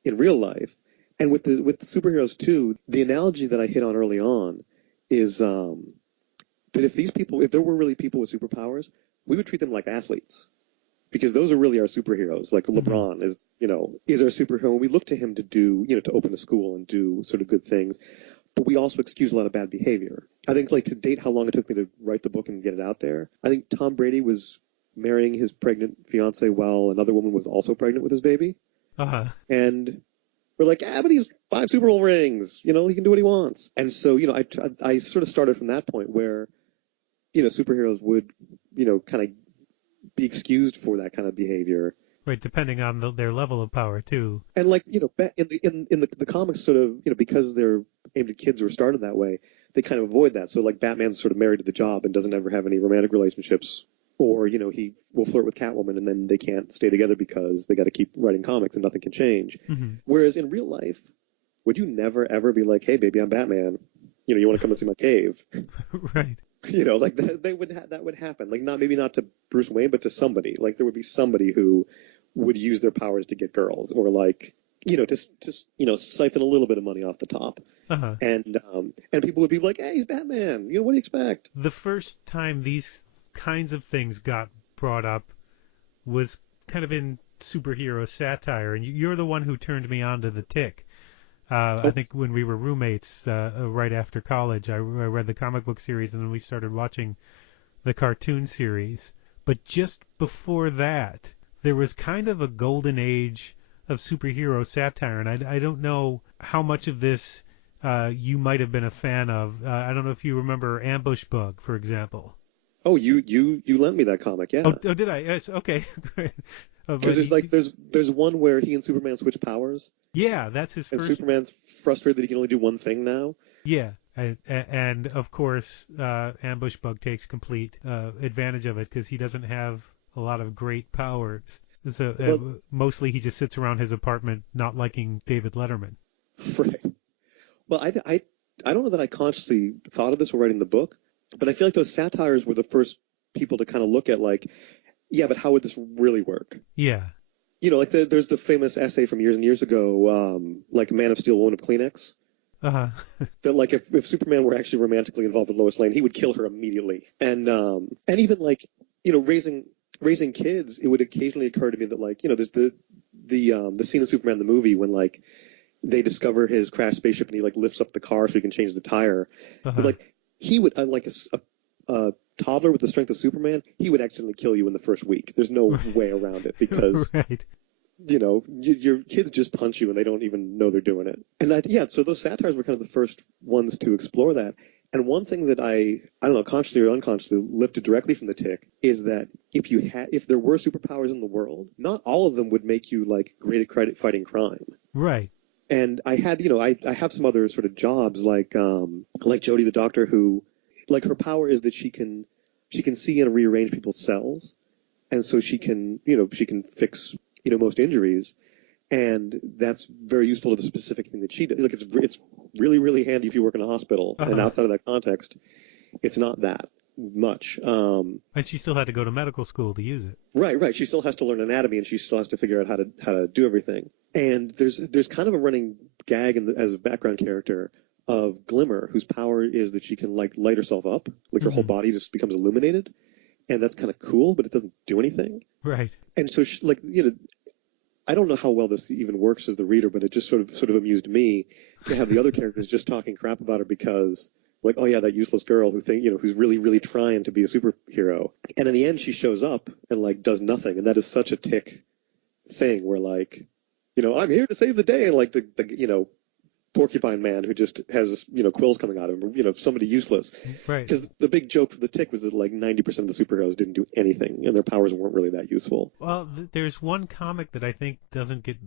in real life. And with the superheroes too, the analogy that I hit on early on is that if there were really people with superpowers, we would treat them like athletes, because those are really our superheroes. Like LeBron is our superhero. And we look to him to do, you know, to open a school and do sort of good things. But we also excuse a lot of bad behavior. I think, like, to date, how long it took me to write the book and get it out there, I think Tom Brady was marrying his pregnant fiance while another woman was also pregnant with his baby. Uh-huh. And we're like, but he's 5 Super Bowl rings. You know, he can do what he wants. And so, you know, I sort of started from that point where, you know, superheroes would, you know, kind of be excused for that kind of behavior. Right, depending on their level of power too. And, like, you know, in the comics, sort of, you know, because they're aimed at kids who are started that way, they kind of avoid that. So, like, Batman's sort of married to the job and doesn't ever have any romantic relationships. Or, you know, he will flirt with Catwoman and then they can't stay together because they got to keep writing comics and nothing can change. Mm-hmm. Whereas in real life, would you never ever be like, hey, baby, I'm Batman. You know, you want to come and see my cave? Right. You know, like that would happen. Like, maybe not to Bruce Wayne, but to somebody. Like, there would be somebody who would use their powers to get girls, or, like, you know, to you know, siphon a little bit of money off the top. Uh-huh. And people would be like, hey, he's Batman. You know, what do you expect? The first time these kinds of things got brought up was kind of in superhero satire, and you're the one who turned me on to The Tick. I think when we were roommates right after college, I read the comic book series, and then we started watching the cartoon series. But just before that, there was kind of a golden age of superhero satire, and I don't know how much of this you might have been a fan of. I don't know if you remember Ambush Bug, for example. Oh, you lent me that comic, yeah. Oh, did I? Yes, okay. Because there's one where he and Superman switch powers, yeah, that's his and first. Superman's frustrated that he can only do one thing now. Yeah, and of course, Ambush Bug takes complete advantage of it because he doesn't have a lot of great powers. So mostly he just sits around his apartment not liking David Letterman. Right. Well, I don't know that I consciously thought of this while writing the book, but I feel like those satires were the first people to kind of look at like, yeah, but how would this really work? Yeah. You know, like there's the famous essay from years and years ago, like Man of Steel, Woman of Kleenex. Uh-huh. That like if Superman were actually romantically involved with Lois Lane, he would kill her immediately. And even like, you know, raising kids, it would occasionally occur to me that like, you know, there's the scene of Superman the movie when like they discover his crashed spaceship and he like lifts up the car so he can change the tire. Uh-huh. But like he would like a toddler with the strength of Superman, he would accidentally kill you in the first week. There's no way around it because right. You know, your kids just punch you and they don't even know they're doing it. And so those satires were kind of the first ones to explore that. And one thing that I don't know, consciously or unconsciously lifted directly from the Tick is that if there were superpowers in the world, not all of them would make you like great at credit fighting crime. Right. And I had, you know, I have some other sort of jobs like Jodie the doctor who, like her power is that she can see and rearrange people's cells. And so she can fix, you know, most injuries. And that's very useful to the specific thing that she does. Like it's really, really handy if you work in a hospital. Uh-huh. And outside of that context, it's not that much. And she still had to go to medical school to use it. Right. She still has to learn anatomy and she still has to figure out how to do everything. And there's kind of a running gag as a background character of Glimmer, whose power is that she can like light herself up, like her whole body just becomes illuminated, and that's kind of cool, but it doesn't do anything. Right. And so, like, you know, I don't know how well this even works as the reader, but it just sort of amused me to have the other characters just talking crap about her because, like, oh yeah, that useless girl who's really, really trying to be a superhero, and in the end she shows up and like does nothing, and that is such a Tick thing where like, you know, I'm here to save the day, and like the you know, Porcupine Man who just has, you know, quills coming out of him, you know, somebody useless. Right. Because the big joke for the Tick was that like 90% of the superheroes didn't do anything and their powers weren't really that useful. Well, there's one comic that I think doesn't get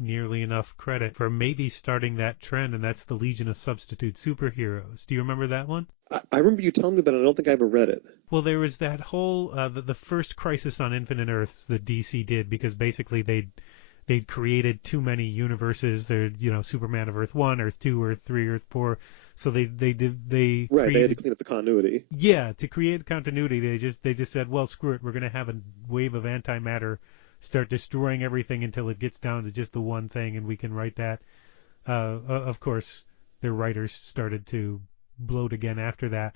nearly enough credit for maybe starting that trend, and that's the Legion of Substitute Superheroes. Do you remember that one? I remember you telling me about it. I don't think I ever read it. Well, there was that whole the first Crisis on Infinite Earths that DC did because basically they'd created too many universes. They're, you know, Superman of Earth 1, Earth 2, Earth 3, Earth 4. So they right. They had to clean up the continuity. Yeah, to create continuity, they just said, well, screw it. We're going to have a wave of antimatter start destroying everything until it gets down to just the one thing, and we can write that. Of course, their writers started to bloat again after that.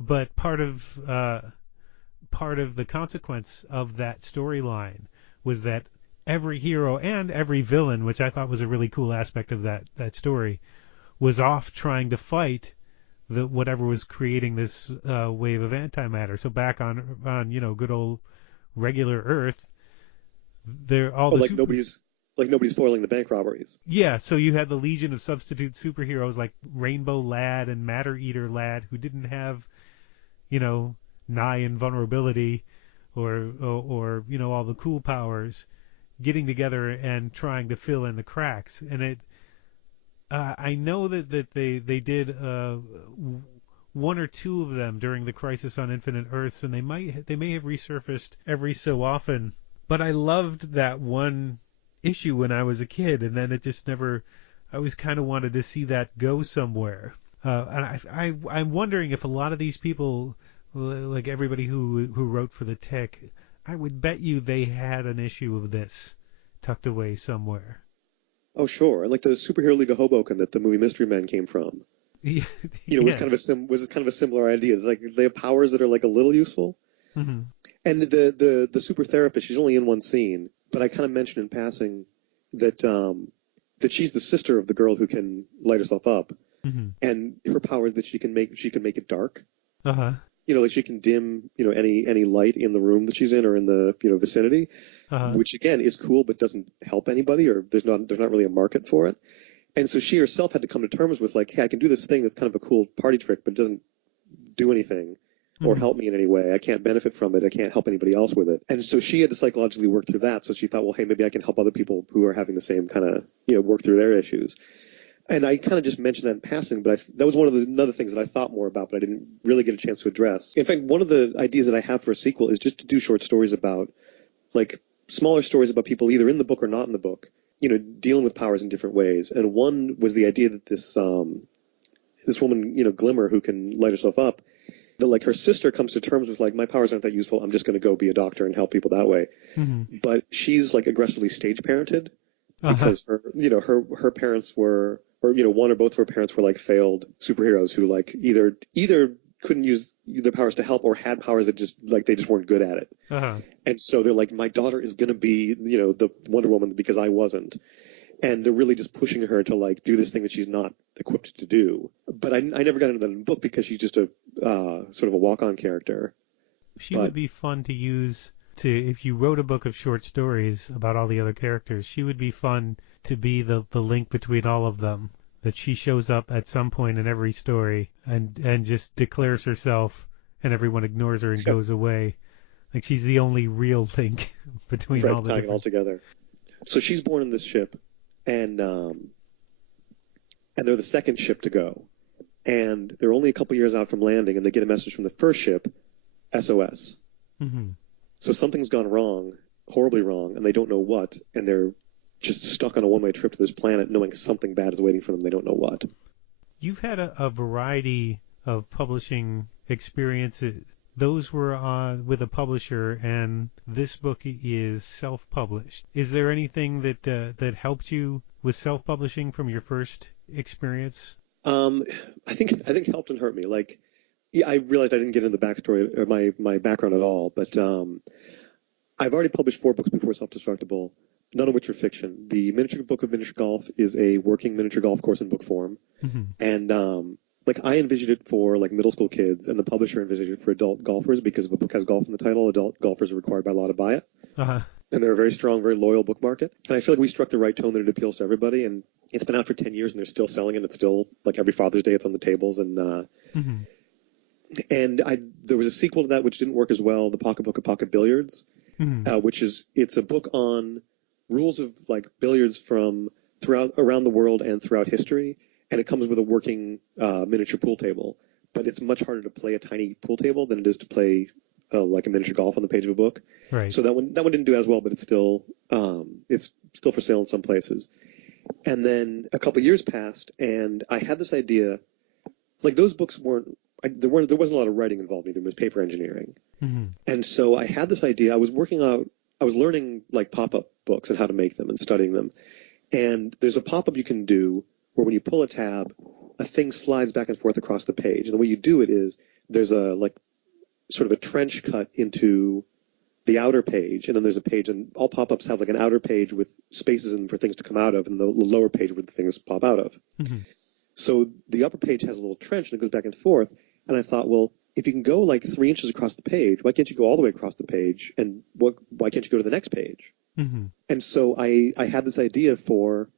But part of the consequence of that storyline was that every hero and every villain, which I thought was a really cool aspect of that story, was off trying to fight whatever was creating this wave of antimatter. So back on you know, good old regular Earth, nobody's foiling the bank robberies. Yeah, so you had the Legion of Substitute Superheroes like Rainbow Lad and Matter Eater Lad, who didn't have, you know, nigh invulnerability or you know, all the cool powers, getting together and trying to fill in the cracks. And I know that they did one or two of them during the Crisis on Infinite Earths, and they may have resurfaced every so often. But I loved that one issue when I was a kid, and then it just never. I always kind of wanted to see that go somewhere. And I'm wondering if a lot of these people, like everybody who wrote for the Tick, I would bet you they had an issue of this tucked away somewhere. Oh, sure. Like the Superhero League of Hoboken that the movie Mystery Men came from. Yeah. You know, was kind of a similar idea. Like they have powers that are like a little useful. Mm-hmm. And the super therapist, she's only in one scene, but I kind of mentioned in passing that she's the sister of the girl who can light herself up, and her power is that she can make it dark. Uh-huh. You know, like she can dim, you know, any light in the room that she's in or in the, you know, vicinity, which again is cool but doesn't help anybody, or there's not really a market for it. And so she herself had to come to terms with like, hey, I can do this thing that's kind of a cool party trick, but it doesn't do anything or help me in any way. I can't benefit from it. I can't help anybody else with it. And so she had to psychologically work through that. So she thought, well, hey, maybe I can help other people who are having the same kind of, work through their issues. And I kind of just mentioned that in passing, but that was one of the other things that I thought more about, but I didn't really get a chance to address. In fact, one of the ideas that I have for a sequel is just to do short stories about, like, smaller stories about people either in the book or not in the book, dealing with powers in different ways. And one was the idea that this woman, Glimmer, who can light herself up, that like her sister comes to terms with like, my powers aren't that useful. I'm just going to go be a doctor and help people that way. Mm-hmm. But she's like aggressively stage parented because her parents were, or one or both of her parents were like failed superheroes who like either couldn't use their powers to help or had powers that just like they just weren't good at it. Uh-huh. And so they're like, my daughter is going to be the Wonder Woman because I wasn't. And they're really just pushing her to like do this thing that she's not equipped to do. But I never got into that in the book because she's just a sort of a walk-on character. She would be fun to use if you wrote a book of short stories about all the other characters. She would be fun to be the link between all of them. That she shows up at some point in every story and just declares herself, and everyone ignores her and goes away. Like she's the only real link between all the tying it all together. So she's born in this ship. And they're the second ship to go. And they're only a couple years out from landing, and they get a message from the first ship, SOS. Mm-hmm. So something's gone wrong, horribly wrong, and they don't know what, and they're just stuck on a one-way trip to this planet knowing something bad is waiting for them. They don't know what. You've had a variety of publishing experiences. Those were with a publisher, and this book is self-published. Is there anything that helped you with self-publishing from your first experience? I think helped and hurt me. Like, yeah, I realized I didn't get into the backstory or my background at all, but I've already published 4 books before Selfdestructible, none of which are fiction. The miniature book of miniature golf is a working miniature golf course in book form, and like I envisioned it for like middle school kids, and the publisher envisioned it for adult golfers because if a book has golf in the title, adult golfers are required by law to buy it. Uh-huh. And they're a very strong, very loyal book market. And I feel like we struck the right tone that it appeals to everybody. And it's been out for 10 years, and they're still selling it. It's still like every Father's Day, it's on the tables. And there was a sequel to that which didn't work as well, The Pocket Book of Pocket Billiards, which is it's a book on rules of like billiards from around the world and throughout history. And it comes with a working miniature pool table, but it's much harder to play a tiny pool table than it is to play like a miniature golf on the page of a book. Right. So that one didn't do as well, but it's still for sale in some places. And then a couple years passed, and I had this idea, like those books there wasn't a lot of writing involved either. It was paper engineering, and so I had this idea. I was learning like pop-up books and how to make them and studying them. And there's a pop-up you can do where when you pull a tab, a thing slides back and forth across the page. And the way you do it is there's a like sort of a trench cut into the outer page, and then there's a page, and all pop-ups have like an outer page with spaces in for things to come out of, and the lower page where the things pop out of. So the upper page has a little trench, and it goes back and forth. And I thought, well, if you can go like 3 inches across the page, why can't you go all the way across the page? And why can't you go to the next page? And so I had this idea for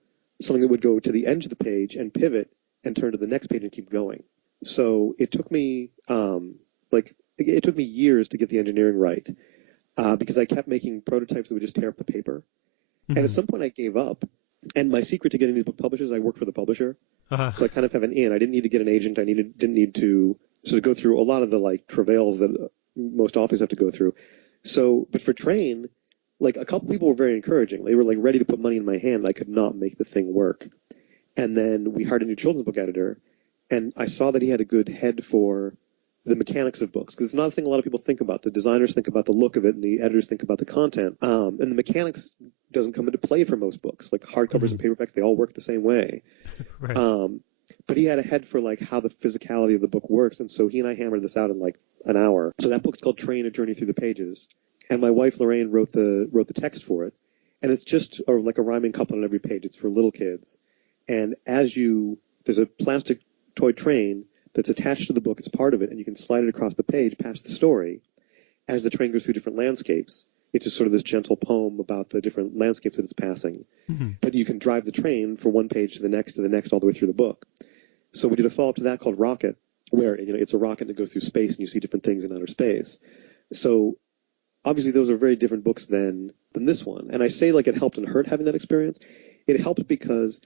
something that would go to the edge of the page and pivot and turn to the next page and keep going. So it took me years to get the engineering right because I kept making prototypes that would just tear up the paper. And at some point I gave up. And my secret to getting these book publishers, I worked for the publisher. So I kind of have an in. I didn't need to get an agent. Didn't need to sort of go through a lot of the like travails that most authors have to go through. So, but for Train, like a couple people were very encouraging. They were like ready to put money in my hand. I could not make the thing work. And then we hired a new children's book editor, and I saw that he had a good head for the mechanics of books, because it's not a thing a lot of people think about. The designers think about the look of it, and the editors think about the content. And the mechanics doesn't come into play for most books. Like hardcovers and paperbacks, they all work the same way. Right. But he had a head for like how the physicality of the book works, and so he and I hammered this out in like an hour. So that book's called Train: A Journey Through the Pages. And my wife Lorraine wrote the text for it, and it's just like a rhyming couplet on every page. It's for little kids, and there's a plastic toy train that's attached to the book. It's part of it, and you can slide it across the page past the story. As the train goes through different landscapes, It's just sort of this gentle poem about the different landscapes that it's passing. Mm-hmm. But you can drive the train from one page to the next, all the way through the book. So we did a follow-up to that called Rocket, where it's a rocket that goes through space and you see different things in outer space. So obviously those are very different books than this one. And I say like it helped and hurt having that experience. It helped because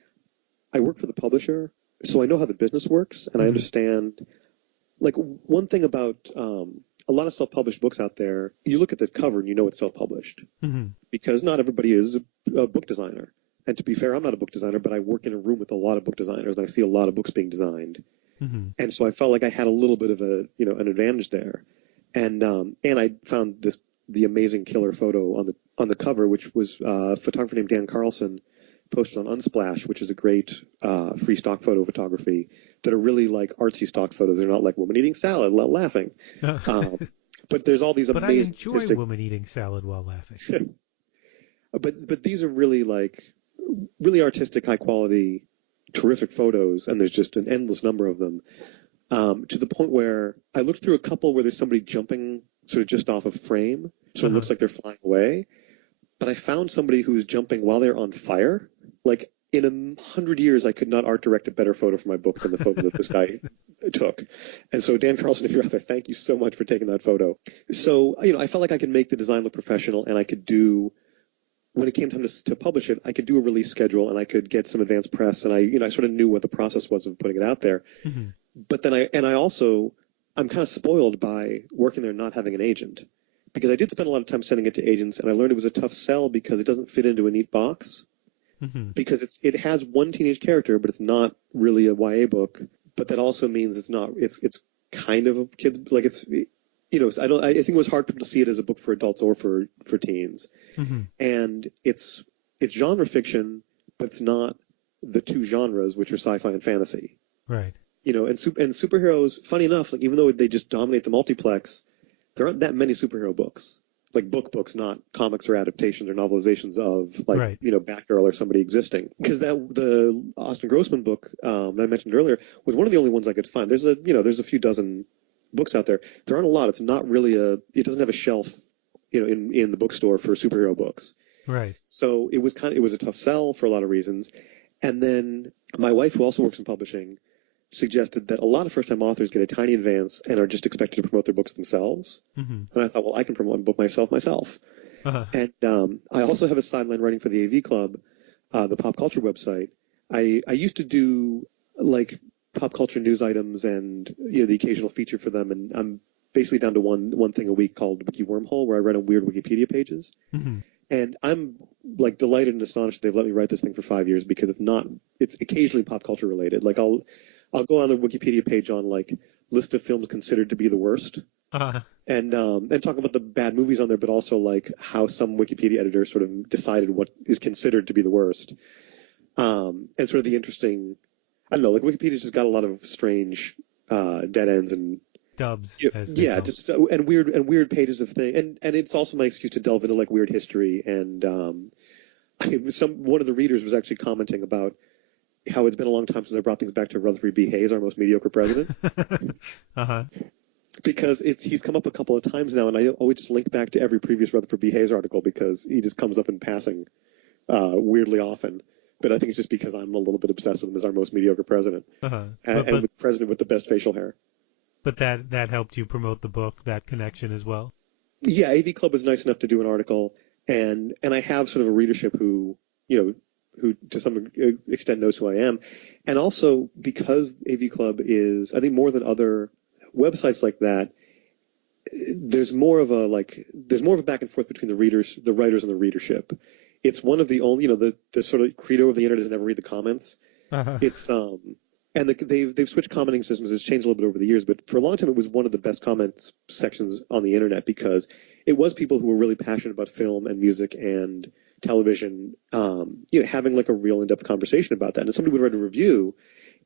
I work for the publisher, so I know how the business works, and I understand. Like one thing about a lot of self-published books out there, you look at the cover and you know it's self-published because not everybody is a book designer. And to be fair, I'm not a book designer, but I work in a room with a lot of book designers, and I see a lot of books being designed. And so I felt like I had a little bit of an advantage there. And I found the amazing killer photo on the cover, which was a photographer named Dan Carlson posted on Unsplash, which is a great free stock photo photography that are really like artsy stock photos. They're not like woman eating salad laughing. But there's all these amazing. But I enjoy woman eating salad while laughing. But these are really like really artistic, high quality, terrific photos, and there's just an endless number of them. To the point where I looked through a couple where there's somebody jumping sort of just off of frame, so it looks like they're flying away. But I found somebody who's jumping while they're on fire. Like in 100 years, I could not art direct a better photo for my book than the photo that this guy took. And so Dan Carlson, if you're out there, thank you so much for taking that photo. So, I felt like I could make the design look professional, and I could do, when it came time to publish it, I could do a release schedule, and I could get some advanced press, and I sort of knew what the process was of putting it out there. But then I'm kind of spoiled by working there and not having an agent, because I did spend a lot of time sending it to agents, and I learned it was a tough sell because it doesn't fit into a neat box. Because it has one teenage character, but it's not really a YA book. But that also means it's kind of a kid's, like it's, I think it was hard to see it as a book for adults or for teens. And it's genre fiction, but it's not the two genres, which are sci-fi and fantasy. Right. And superheroes, funny enough, like even though they just dominate the multiplex, there aren't that many superhero books. Like books, not comics or adaptations or novelizations of like, Batgirl or somebody existing. Because the Austin Grossman book that I mentioned earlier was one of the only ones I could find. There's a few dozen books out there. There aren't a lot. It's not really it doesn't have a shelf, in the bookstore for superhero books. Right. So it was a tough sell for a lot of reasons. And then my wife, who also works in publishing, suggested that a lot of first-time authors get a tiny advance and are just expected to promote their books themselves. And I thought, well, I can promote a book myself. And I also have a sideline writing for the AV Club, the pop culture website. I used to do like pop culture news items and the occasional feature for them, and I'm basically down to one thing a week called Wiki Wormhole, where I write on weird Wikipedia pages. And I'm like delighted and astonished they've let me write this thing for 5 years, because it's occasionally pop culture related. Like I'll go on the Wikipedia page on like list of films considered to be the worst, and talk about the bad movies on there, but also like how some Wikipedia editor sort of decided what is considered to be the worst, and sort of the interesting, I don't know, like Wikipedia's just got a lot of strange dead ends and dubs. Just and weird pages of things, and it's also my excuse to delve into like weird history, and one of the readers was actually commenting about how it's been a long time since I brought things back to Rutherford B. Hayes, our most mediocre president. Because he's come up a couple of times now, and I always just link back to every previous Rutherford B. Hayes article because he just comes up in passing weirdly often. But I think it's just because I'm a little bit obsessed with him as our most mediocre president, and with the president with the best facial hair. But that helped you promote the book, that connection as well? Yeah, AV Club was nice enough to do an article, and I have sort of a readership who to some extent knows who I am. And also because AV Club is, I think more than other websites like that, there's more of a back and forth between the writers and the readership. It's one of the only, the sort of credo of the internet is never read the comments. It's, and they've switched commenting systems. It's changed a little bit over the years, but for a long time it was one of the best comments sections on the internet because it was people who were really passionate about film and music and television, having like a real in-depth conversation about that. And somebody would write a review,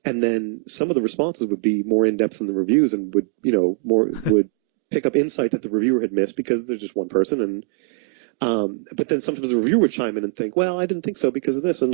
and then some of the responses would be more in-depth than the reviews, and would would pick up insight that the reviewer had missed because there's just one person. And but then sometimes the reviewer would chime in and think, well, I didn't think so because of this, and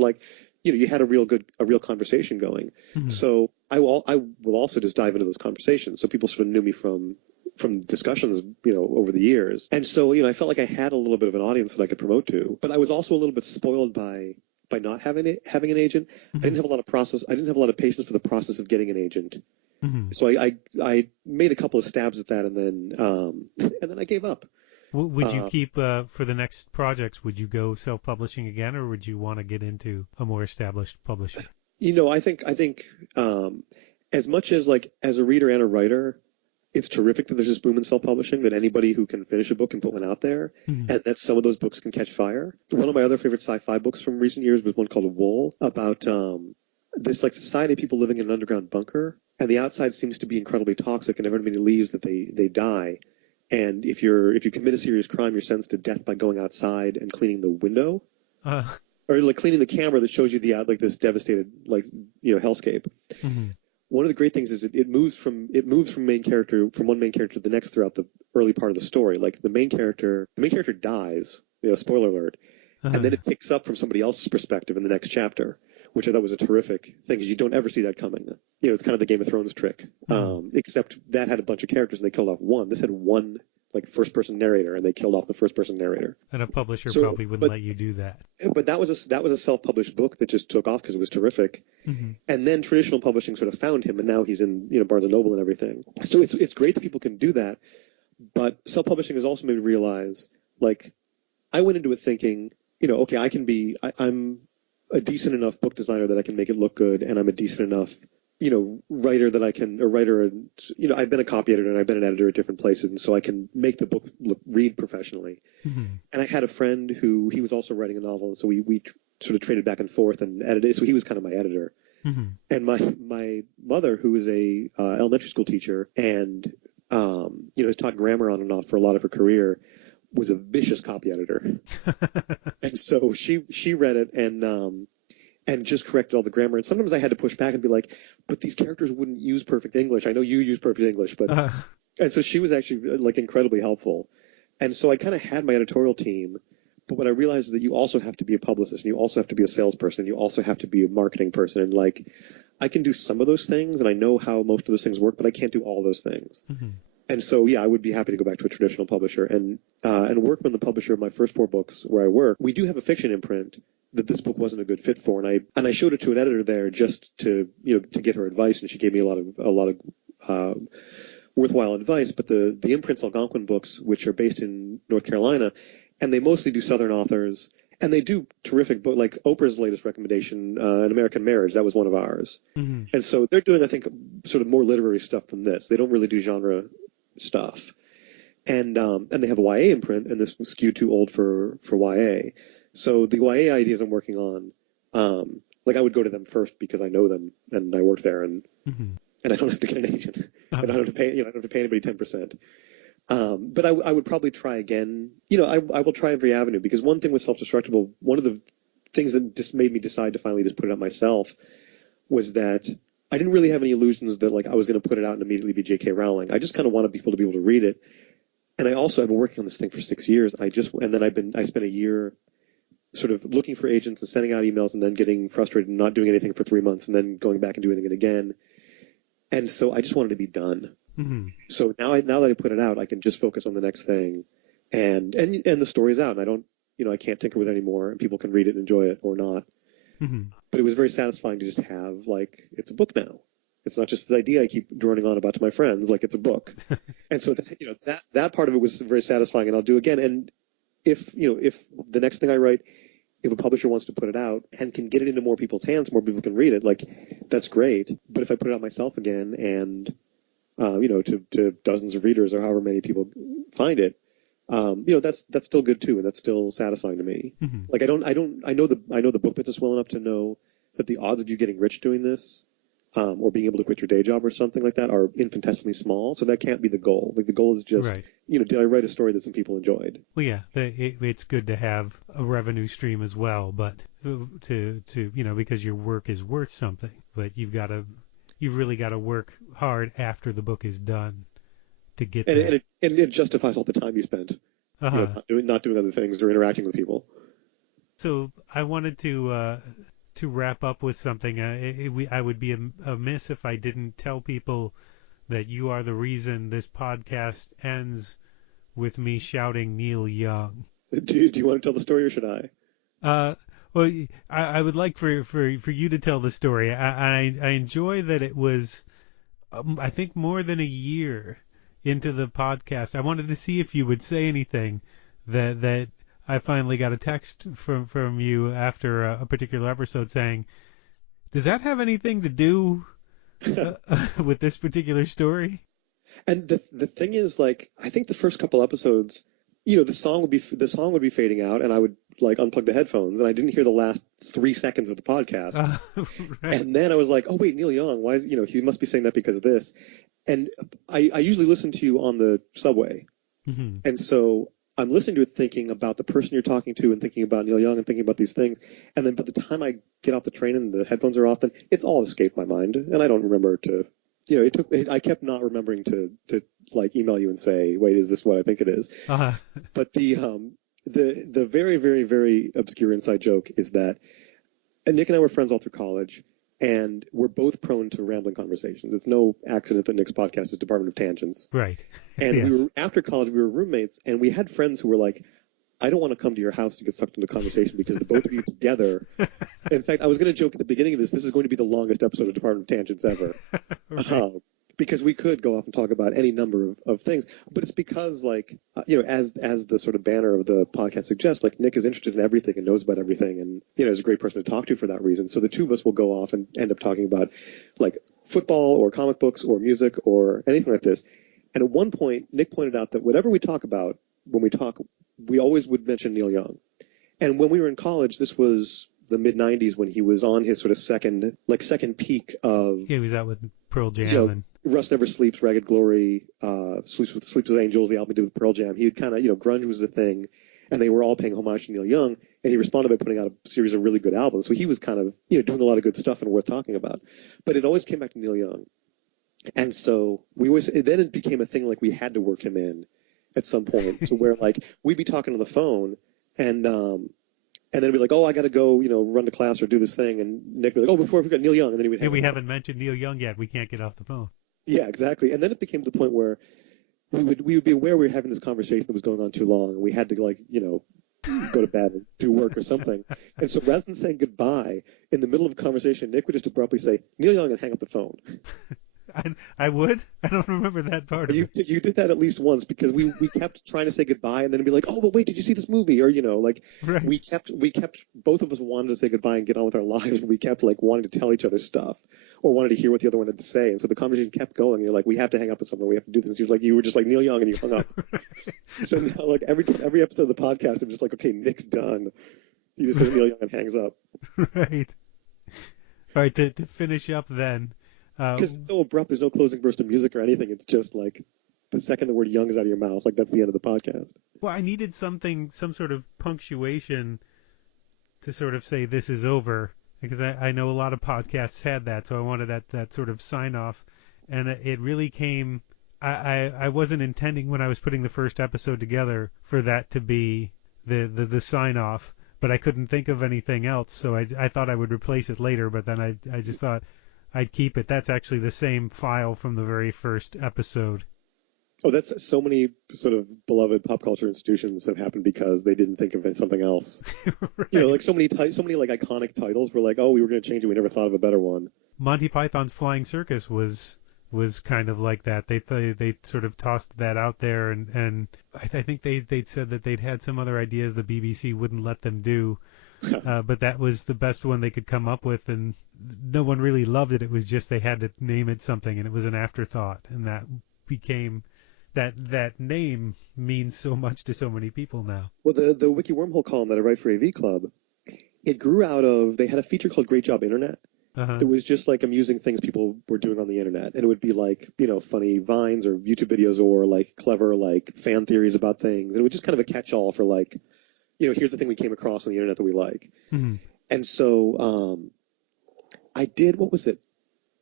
you had a real conversation going. So I will also just dive into those conversations. So people sort of knew me from discussions, over the years. And so, I felt like I had a little bit of an audience that I could promote to, but I was also a little bit spoiled by not having an agent. Mm-hmm. I didn't have a lot of process. I didn't have a lot of patience for the process of getting an agent. Mm-hmm. So I made a couple of stabs at that, and then I gave up. Would you keep for the next projects? Would you go self-publishing again, or would you want to get into a more established publisher? I think as much as as a reader and a writer, it's terrific that there's this boom in self-publishing, that anybody who can finish a book can put one out there, mm-hmm. and that some of those books can catch fire. One of my other favorite sci-fi books from recent years was one called Wool, about this society of people living in an underground bunker, and the outside seems to be incredibly toxic, and everybody leaves that they die. And if you commit a serious crime, you're sentenced to death by going outside and cleaning the window, or cleaning the camera that shows you this devastated hellscape. Mm-hmm. One of the great things is it moves from one main character to the next throughout the early part of the story. Like the main character dies, spoiler alert, and then it picks up from somebody else's perspective in the next chapter, which I thought was a terrific thing, because you don't ever see that coming. It's kind of the Game of Thrones trick, except that had a bunch of characters and they killed off one. This had one first-person narrator, and they killed off the first-person narrator. And a publisher probably wouldn't let you do that. But that was a self-published book that just took off because it was terrific. Mm-hmm. And then traditional publishing sort of found him, and now he's in Barnes & Noble and everything. So it's great that people can do that, but self-publishing has also made me realize, I went into it thinking, okay, I'm a decent enough book designer that I can make it look good, and I'm a decent enough writer that I can, I've been a copy editor and I've been an editor at different places, and so I can make the book read professionally. Mm-hmm. And I had a friend he was also writing a novel, and so we sort of traded back and forth and edited. So he was kind of my editor. Mm-hmm. And my mother, who is a elementary school teacher and has taught grammar on and off for a lot of her career, was a vicious copy editor. And so she read it and just corrected all the grammar. And sometimes I had to push back and be like, but these characters wouldn't use perfect English. I know you use perfect English, but and so she was actually incredibly helpful. And so I kind of had my editorial team, but what I realized is that you also have to be a publicist, and you also have to be a salesperson, and you also have to be a marketing person. And I can do some of those things, and I know how most of those things work, but I can't do all those things. Mm-hmm. And so, I would be happy to go back to a traditional publisher. And Workman, the publisher of my first 4 books where I work, we do have a fiction imprint that this book wasn't a good fit for, and I showed it to an editor there just to get her advice, and she gave me a lot of worthwhile advice. But the imprint's Algonquin books, which are based in North Carolina, and they mostly do Southern authors, and they do terrific books. Like Oprah's latest recommendation, An American Marriage, that was one of ours. Mm-hmm. And so they're doing, I think, sort of more literary stuff than this. They don't really do genre stuff, and they have a YA imprint, and this was skewed too old for YA. So the YA ideas I'm working on, I would go to them first because I know them and I work there, and mm-hmm. and I don't have to get an agent. I don't have to pay. I don't have to pay anybody 10%. But I would probably try again. I will try every avenue, because one thing with Selfdestructible, one of the things that just made me decide to finally just put it out myself, was that I didn't really have any illusions that I was going to put it out and immediately be J.K. Rowling. I just kind of wanted people to be able to read it. And I've been working on this thing for 6 years. I spent a year sort of looking for agents and sending out emails, and then getting frustrated and not doing anything for 3 months, and then going back and doing it again. And so I just wanted to be done. Mm-hmm. So now that I put it out, I can just focus on the next thing, and the story's out, and I don't, I can't tinker with it anymore, and people can read it and enjoy it or not. Mm-hmm. But it was very satisfying to just have it's a book now. It's not just the idea I keep droning on about to my friends, it's a book. And so that part of it was very satisfying, and I'll do again. And if the next thing I write, if a publisher wants to put it out and can get it into more people's hands, more people can read it, that's great. But if I put it out myself again and, to dozens of readers or however many people find it, that's still good too. And that's still satisfying to me. Mm-hmm. I know the book business well enough to know that the odds of you getting rich doing this, or being able to quit your day job or something like that, are infinitesimally small. So that can't be the goal. The goal is just, right. Did I write a story that some people enjoyed? Well, yeah, it's good to have a revenue stream as well, but to because your work is worth something. But you've really got to work hard after the book is done to get there. And it justifies all the time you spent not doing other things or interacting with people. So I wanted to wrap up with something. I would be amiss if I didn't tell people that you are the reason this podcast ends with me shouting Neil Young. Do you want to tell the story, or should I? Well, I would like for you to tell the story. I enjoy that it was, I think, more than a year into the podcast. I wanted to see if you would say anything that I finally got a text from you after a particular episode saying, does that have anything to do with this particular story? And the thing is, like, I think the first couple episodes, the song would be fading out, and I would like unplug the headphones, and I didn't hear the last 3 seconds of the podcast. Right. And then I was like, oh wait, Neil Young, why is he must be saying that because of this. And I usually listen to you on the subway, mm-hmm. and so I'm listening to it thinking about the person you're talking to and thinking about Neil Young and thinking about these things. And then by the time I get off the train and the headphones are off, then it's all escaped my mind, and I don't remember to. I kept not remembering to like email you and say, wait, is this what I think it is? Uh-huh. But the very, very, very obscure inside joke is that Nick and I were friends all through college, and we're both prone to rambling conversations. It's no accident that Nick's podcast is Department of Tangents. Right. And yes. After college, we were roommates, and we had friends who were like, I don't want to come to your house to get sucked into conversation because the both of you together. In fact, I was going to joke at the beginning of this is going to be the longest episode of Department of Tangents ever. Right. Because we could go off and talk about any number of things. But it's because, like, as the sort of banner of the podcast suggests, like, Nick is interested in everything and knows about everything and, is a great person to talk to for that reason. So the two of us will go off and end up talking about, like, football or comic books or music or anything like this. And at one point, Nick pointed out that whatever we talk about when we talk, we always would mention Neil Young. And when we were in college, this was the mid-'90s when he was on his sort of second peak of... Yeah, he was out with Pearl Jam. And Rust Never Sleeps, Ragged Glory, Sleeps with Angels, the album he did with Pearl Jam. He had kind of, grunge was the thing, and they were all paying homage to Neil Young, and he responded by putting out a series of really good albums. So he was kind of, doing a lot of good stuff and worth talking about. But it always came back to Neil Young. And so then it became a thing like we had to work him in at some point to where, like, we'd be talking on the phone, and then it'd be like, oh, I got to go, run to class or do this thing. And Nick would be like, oh, before we got Neil Young. And then he would we haven't mentioned Neil Young yet. We can't get off the phone. Yeah, exactly. And then it became to the point where we would be aware we were having this conversation that was going on too long. And we had to, like, go to bed and do work or something. And so rather than saying goodbye, in the middle of a conversation, Nick would just abruptly say, Neil Young, and hang up the phone. I would? I don't remember that part of it. You did that at least once because we kept trying to say goodbye and then be like, oh, but wait, did you see this movie? Or, right. we kept both of us wanted to say goodbye and get on with our lives, and we kept, like, wanting to tell each other stuff or wanted to hear what the other one had to say. And so the conversation kept going. You're like, we have to hang up with someone. We have to do this. And she was like, you were just like Neil Young and you hung up. So now, like, every episode of the podcast, I'm just like, okay, Nick's done. He just says Neil Young and hangs up. Right. All right, to finish up then. Because it's so abrupt, there's no closing burst of music or anything. It's just like the second the word Young is out of your mouth, like that's the end of the podcast. Well, I needed some sort of punctuation to sort of say this is over, because I know a lot of podcasts had that, so I wanted that sort of sign off, and it really came. I wasn't intending when I was putting the first episode together for that to be the sign off, but I couldn't think of anything else, so I thought I would replace it later, but then I just thought I'd keep it. That's actually the same file from the very first episode. Oh, that's so many sort of beloved pop culture institutions have happened because they didn't think of something else. Right. Like so many like iconic titles were like, oh, we were going to change it. We never thought of a better one. Monty Python's Flying Circus was kind of like that. They sort of tossed that out there, and I think they'd said that they'd had some other ideas the BBC wouldn't let them do. But that was the best one they could come up with, and no one really loved it. It was just they had to name it something, and it was an afterthought, and that became that name means so much to so many people now. Well, the Wiki Wormhole column that I write for AV Club, it grew out of, they had a feature called Great Job Internet. Uh-huh. It was just like amusing things people were doing on the internet, and it would be like, funny vines or YouTube videos or like clever like fan theories about things, and it was just kind of a catch-all for like, here's the thing we came across on the internet that we like. Mm-hmm. And so I did, what was it?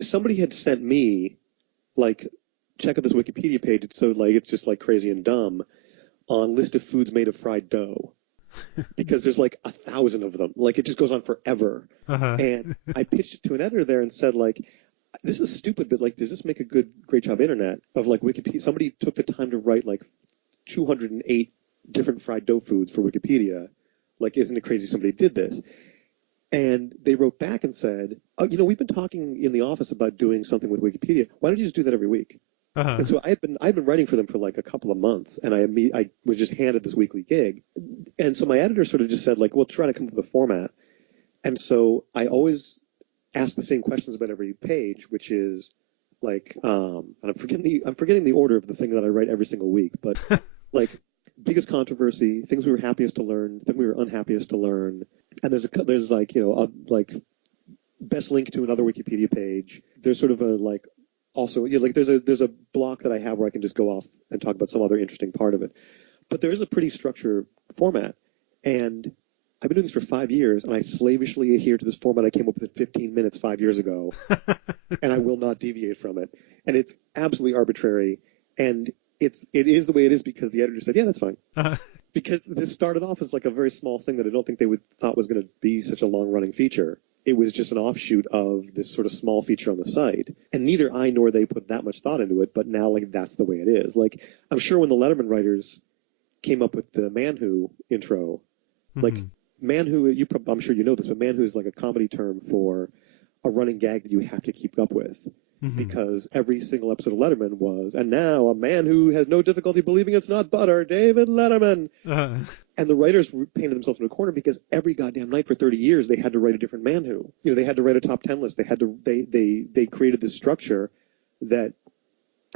Somebody had sent me, like, check out this Wikipedia page. It's so, like, it's just, like, crazy and dumb on list of foods made of fried dough. Because there's, like, 1,000 of them. Like, it just goes on forever. Uh-huh. And I pitched it to an editor there and said, like, this is stupid, but like, does this make a great job internet of like Wikipedia? Somebody took the time to write like 208 different fried dough foods for Wikipedia. Like, isn't it crazy somebody did this? And they wrote back and said, oh, we've been talking in the office about doing something with Wikipedia. Why don't you just do that every week? Uh-huh. And so I'd been writing for them for like a couple of months, and I was just handed this weekly gig. And so my editor sort of just said, like, well, try to come up with a format. And so I always ask the same questions about every page, which is like, and I'm forgetting the order of the thing that I write every single week, but like biggest controversy, things we were happiest to learn, things we were unhappiest to learn, and there's like like best link to another Wikipedia page. There's sort of a like also like there's a block that I have where I can just go off and talk about some other interesting part of it, but there is a pretty structured format, and I've been doing this for 5 years, and I slavishly adhere to this format I came up with in 15 minutes 5 years ago, and I will not deviate from it. And it's absolutely arbitrary, and it is the way it is because the editor said, yeah, that's fine. Uh-huh. Because this started off as like a very small thing that I don't think they thought was going to be such a long-running feature. It was just an offshoot of this sort of small feature on the site, and neither I nor they put that much thought into it, but now like that's the way it is. Like, I'm sure when the Letterman writers came up with the Man Who intro, like, Man Who, I'm sure you know this, but Man Who is like a comedy term for a running gag that you have to keep up with. Mm-hmm. Because every single episode of Letterman was, and now a man who has no difficulty believing it's not butter, David Letterman. Uh-huh. And the writers painted themselves in a corner because every goddamn night for 30 years they had to write a different Man Who. They had to write a top 10 list. They created this structure that,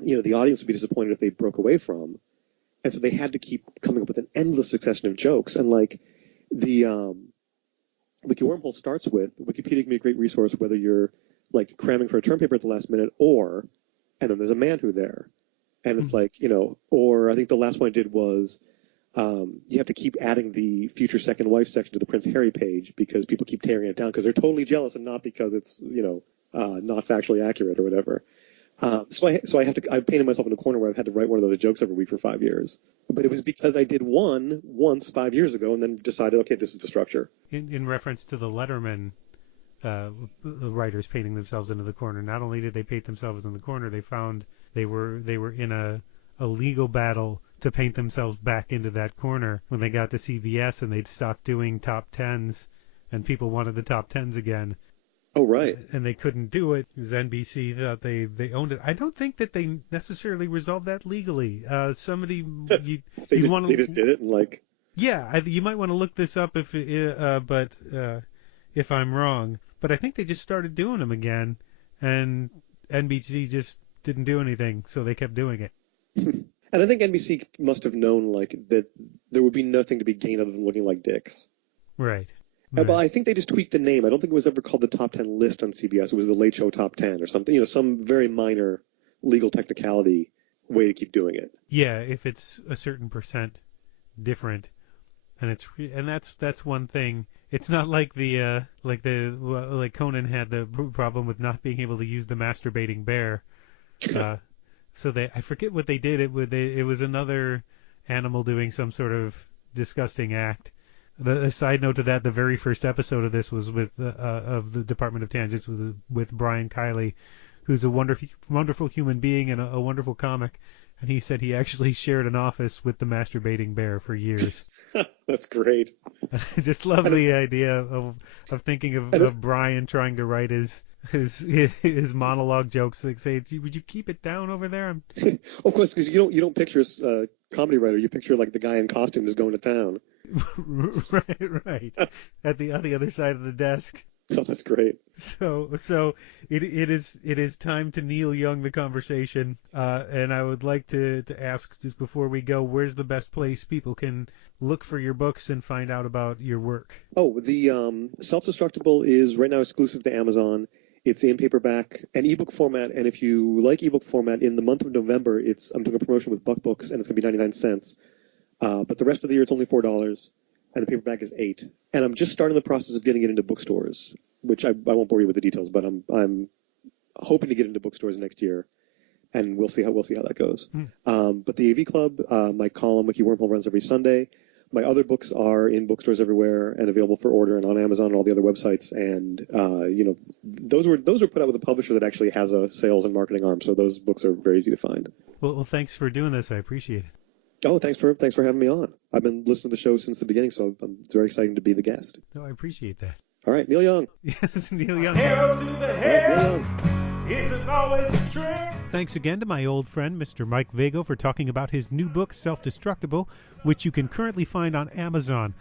the audience would be disappointed if they broke away from. And so they had to keep coming up with an endless succession of jokes. And like, the Wiki Wormhole starts with Wikipedia can be a great resource whether you're like cramming for a term paper at the last minute and then there's a Man Who there. And it's like, or I think the last one I did was you have to keep adding the future second wife section to the Prince Harry page because people keep tearing it down because they're totally jealous and not because it's, not factually accurate or whatever. So I painted myself in a corner where I've had to write one of those jokes every week for 5 years. But it was because I did one once 5 years ago and then decided, okay, this is the structure. In reference to the Letterman writers painting themselves into the corner, not only did they paint themselves in the corner, they found they were in a legal battle to paint themselves back into that corner when they got to CBS and they'd stopped doing top tens and people wanted the top tens again. Oh, right. And they couldn't do it because NBC thought they owned it. I don't think that they necessarily resolved that legally. Somebody they just did it and like. Yeah, you might want to look this up if I'm wrong. But I think they just started doing them again, and NBC just didn't do anything, so they kept doing it. And I think NBC must have known like that there would be nothing to be gained other than looking like dicks. Right. But I think they just tweaked the name. I don't think it was ever called the Top 10 list on CBS. It was the Late Show Top 10 or something. Some very minor legal technicality way to keep doing it. Yeah, if it's a certain percent different, and that's one thing. It's not like like Conan had the problem with not being able to use the masturbating bear. So I forget what they did. It was another animal doing some sort of disgusting act. A side note to that, the very first episode of this was with of the Department of Tangents with Brian Kiley, who's a wonderful human being and a wonderful comic. And he said he actually shared an office with the masturbating bear for years. That's great. I just love the idea of thinking of Brian trying to write his monologue jokes. Like, say, would you keep it down over there? Of course, because you don't picture a comedy writer. You picture like the guy in costume is going to town. Right. On the other side of the desk. Oh, that's great. So it is time to Neil Young the conversation, and I would like to ask just before we go, where's the best place people can look for your books and find out about your work? Oh, the Selfdestructible is right now exclusive to Amazon. It's in paperback and ebook format, and if you like ebook format, in the month of November, I'm doing a promotion with Buck Books, and it's going to be 99 cents. But the rest of the year, it's only $4. And the paperback is $8. And I'm just starting the process of getting it into bookstores, which I won't bore you with the details, but I'm hoping to get into bookstores next year, and we'll see how that goes. But the AV Club, my column Wiki Wormhole runs every Sunday. my other books are in bookstores everywhere and available for order and on Amazon and all the other websites. And those were put out with a publisher that actually has a sales and marketing arm. So those books are very easy to find. Well, thanks for doing this. I appreciate it. Oh, thanks for having me on. I've been listening to the show since the beginning, so it's very exciting to be the guest. No, I appreciate that. All right, Neil Young. Yes, Neil Young. Hell to the hell. Neil Young. Isn't always a trend. Thanks again to my old friend, Mr. Mike Vago, for talking about his new book, Selfdestructible, which you can currently find on Amazon.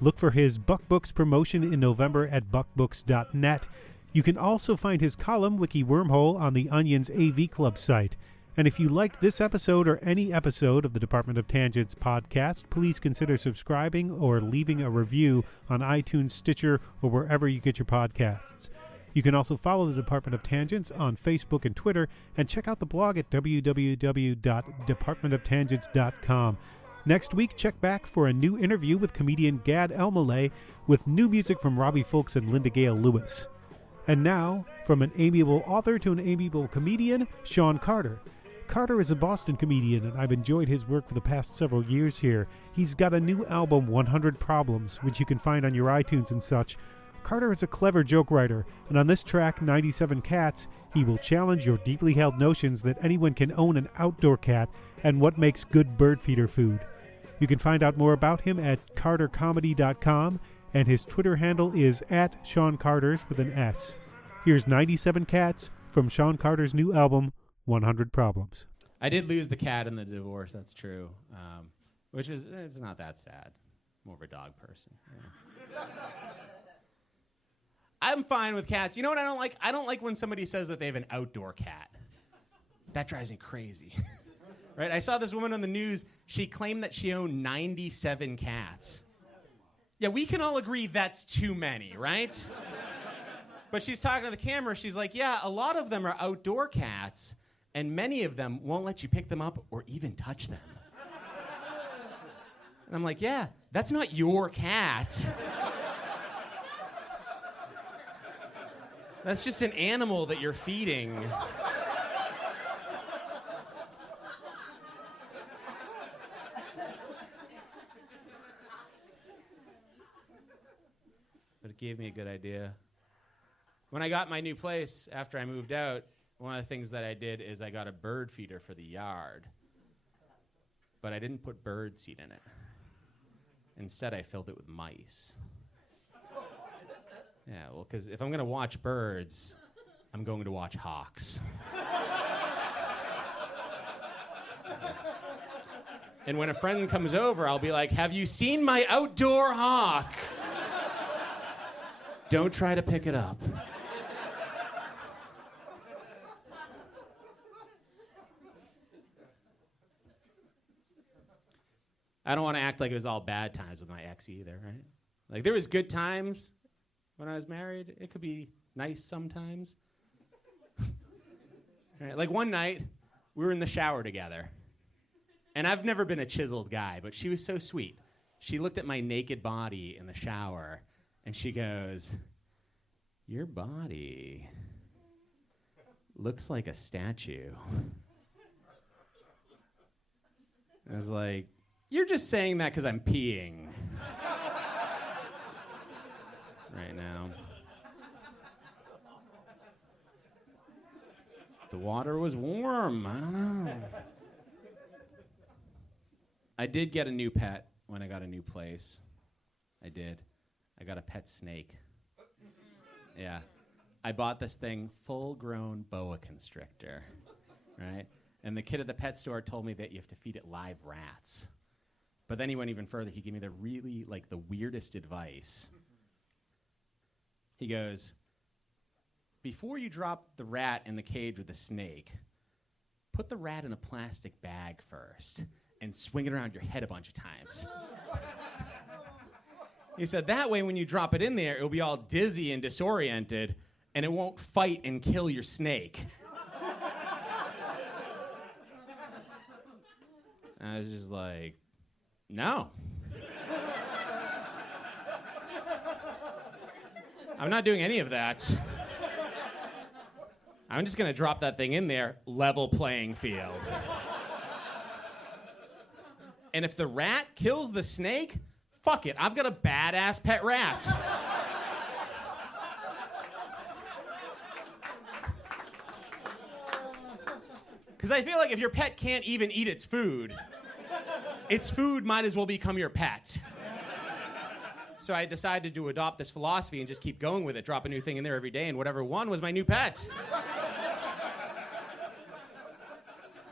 Look for his Buck Books promotion in November at buckbooks.net. You can also find his column, Wiki Wormhole, on the Onion's AV Club site. And if you liked this episode or any episode of the Department of Tangents podcast, please consider subscribing or leaving a review on iTunes, Stitcher, or wherever you get your podcasts. You can also follow the Department of Tangents on Facebook and Twitter, and check out the blog at www.departmentoftangents.com. Next week, check back for a new interview with comedian Gad Elmaleh with new music from Robbie Fulks and Linda Gale Lewis. And now, from an amiable author to an amiable comedian, Shawn Carter. Carter is a Boston comedian, and I've enjoyed his work for the past several years here. He's got a new album, 100 Problems, which you can find on your iTunes and such. Carter is a clever joke writer, and on this track, 97 Cats, he will challenge your deeply held notions that anyone can own an outdoor cat and what makes good bird feeder food. You can find out more about him at cartercomedy.com, and his Twitter handle is @ShawnCarters with an S. Here's 97 Cats from Shawn Carter's new album, 100 Problems. I did lose the cat in the divorce, that's true, which is, it's not that sad. More of a dog person. Yeah. I'm fine with cats. You know what I don't like? I don't like when somebody says that they have an outdoor cat. That drives me crazy. Right? I saw this woman on the news. She claimed that she owned 97 cats. Yeah, we can all agree that's too many, right? But she's talking to the camera. She's like, yeah, a lot of them are outdoor cats, and many of them won't let you pick them up or even touch them. And I'm like, yeah, that's not your cat. That's just an animal that you're feeding. But it gave me a good idea. When I got my new place after I moved out, one of the things that I did is I got a bird feeder for the yard. But I didn't put bird seed in it. Instead, I filled it with mice. Yeah, well, because if I'm going to watch birds, I'm going to watch hawks. And when a friend comes over, I'll be like, have you seen my outdoor hawk? Don't try to pick it up. I don't want to act like it was all bad times with my ex either, right? Like, there was good times when I was married. It could be nice sometimes. Right? Like, one night, we were in the shower together. And I've never been a chiseled guy, but she was so sweet. She looked at my naked body in the shower, and she goes, your body looks like a statue. I was like, you're just saying that because I'm peeing right now. The water was warm. I don't know. I did get a new pet when I got a new place. I did. I got a pet snake. Yeah. I bought this thing, full-grown boa constrictor, right? And the kid at the pet store told me that you have to feed it live rats. But then he went even further. He gave me the really, the weirdest advice. He goes, before you drop the rat in the cage with the snake, put the rat in a plastic bag first and swing it around your head a bunch of times. He said, that way when you drop it in there, it'll be all dizzy and disoriented, and it won't fight and kill your snake. I was just like, no. I'm not doing any of that. I'm just going to drop that thing in there, level playing field. And if the rat kills the snake, fuck it, I've got a badass pet rat. Because I feel like if your pet can't even eat its food might as well become your pet. So I decided to adopt this philosophy and just keep going with it, drop a new thing in there every day, and whatever won was my new pet.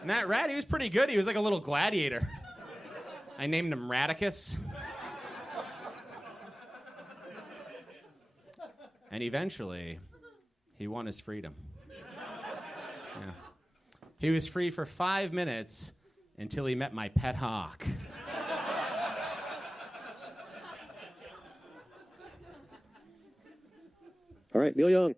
And that rat, he was pretty good. He was like a little gladiator. I named him Radicus. And eventually, he won his freedom. Yeah. He was free for 5 minutes until he met my pet hawk. All right, Neil Young.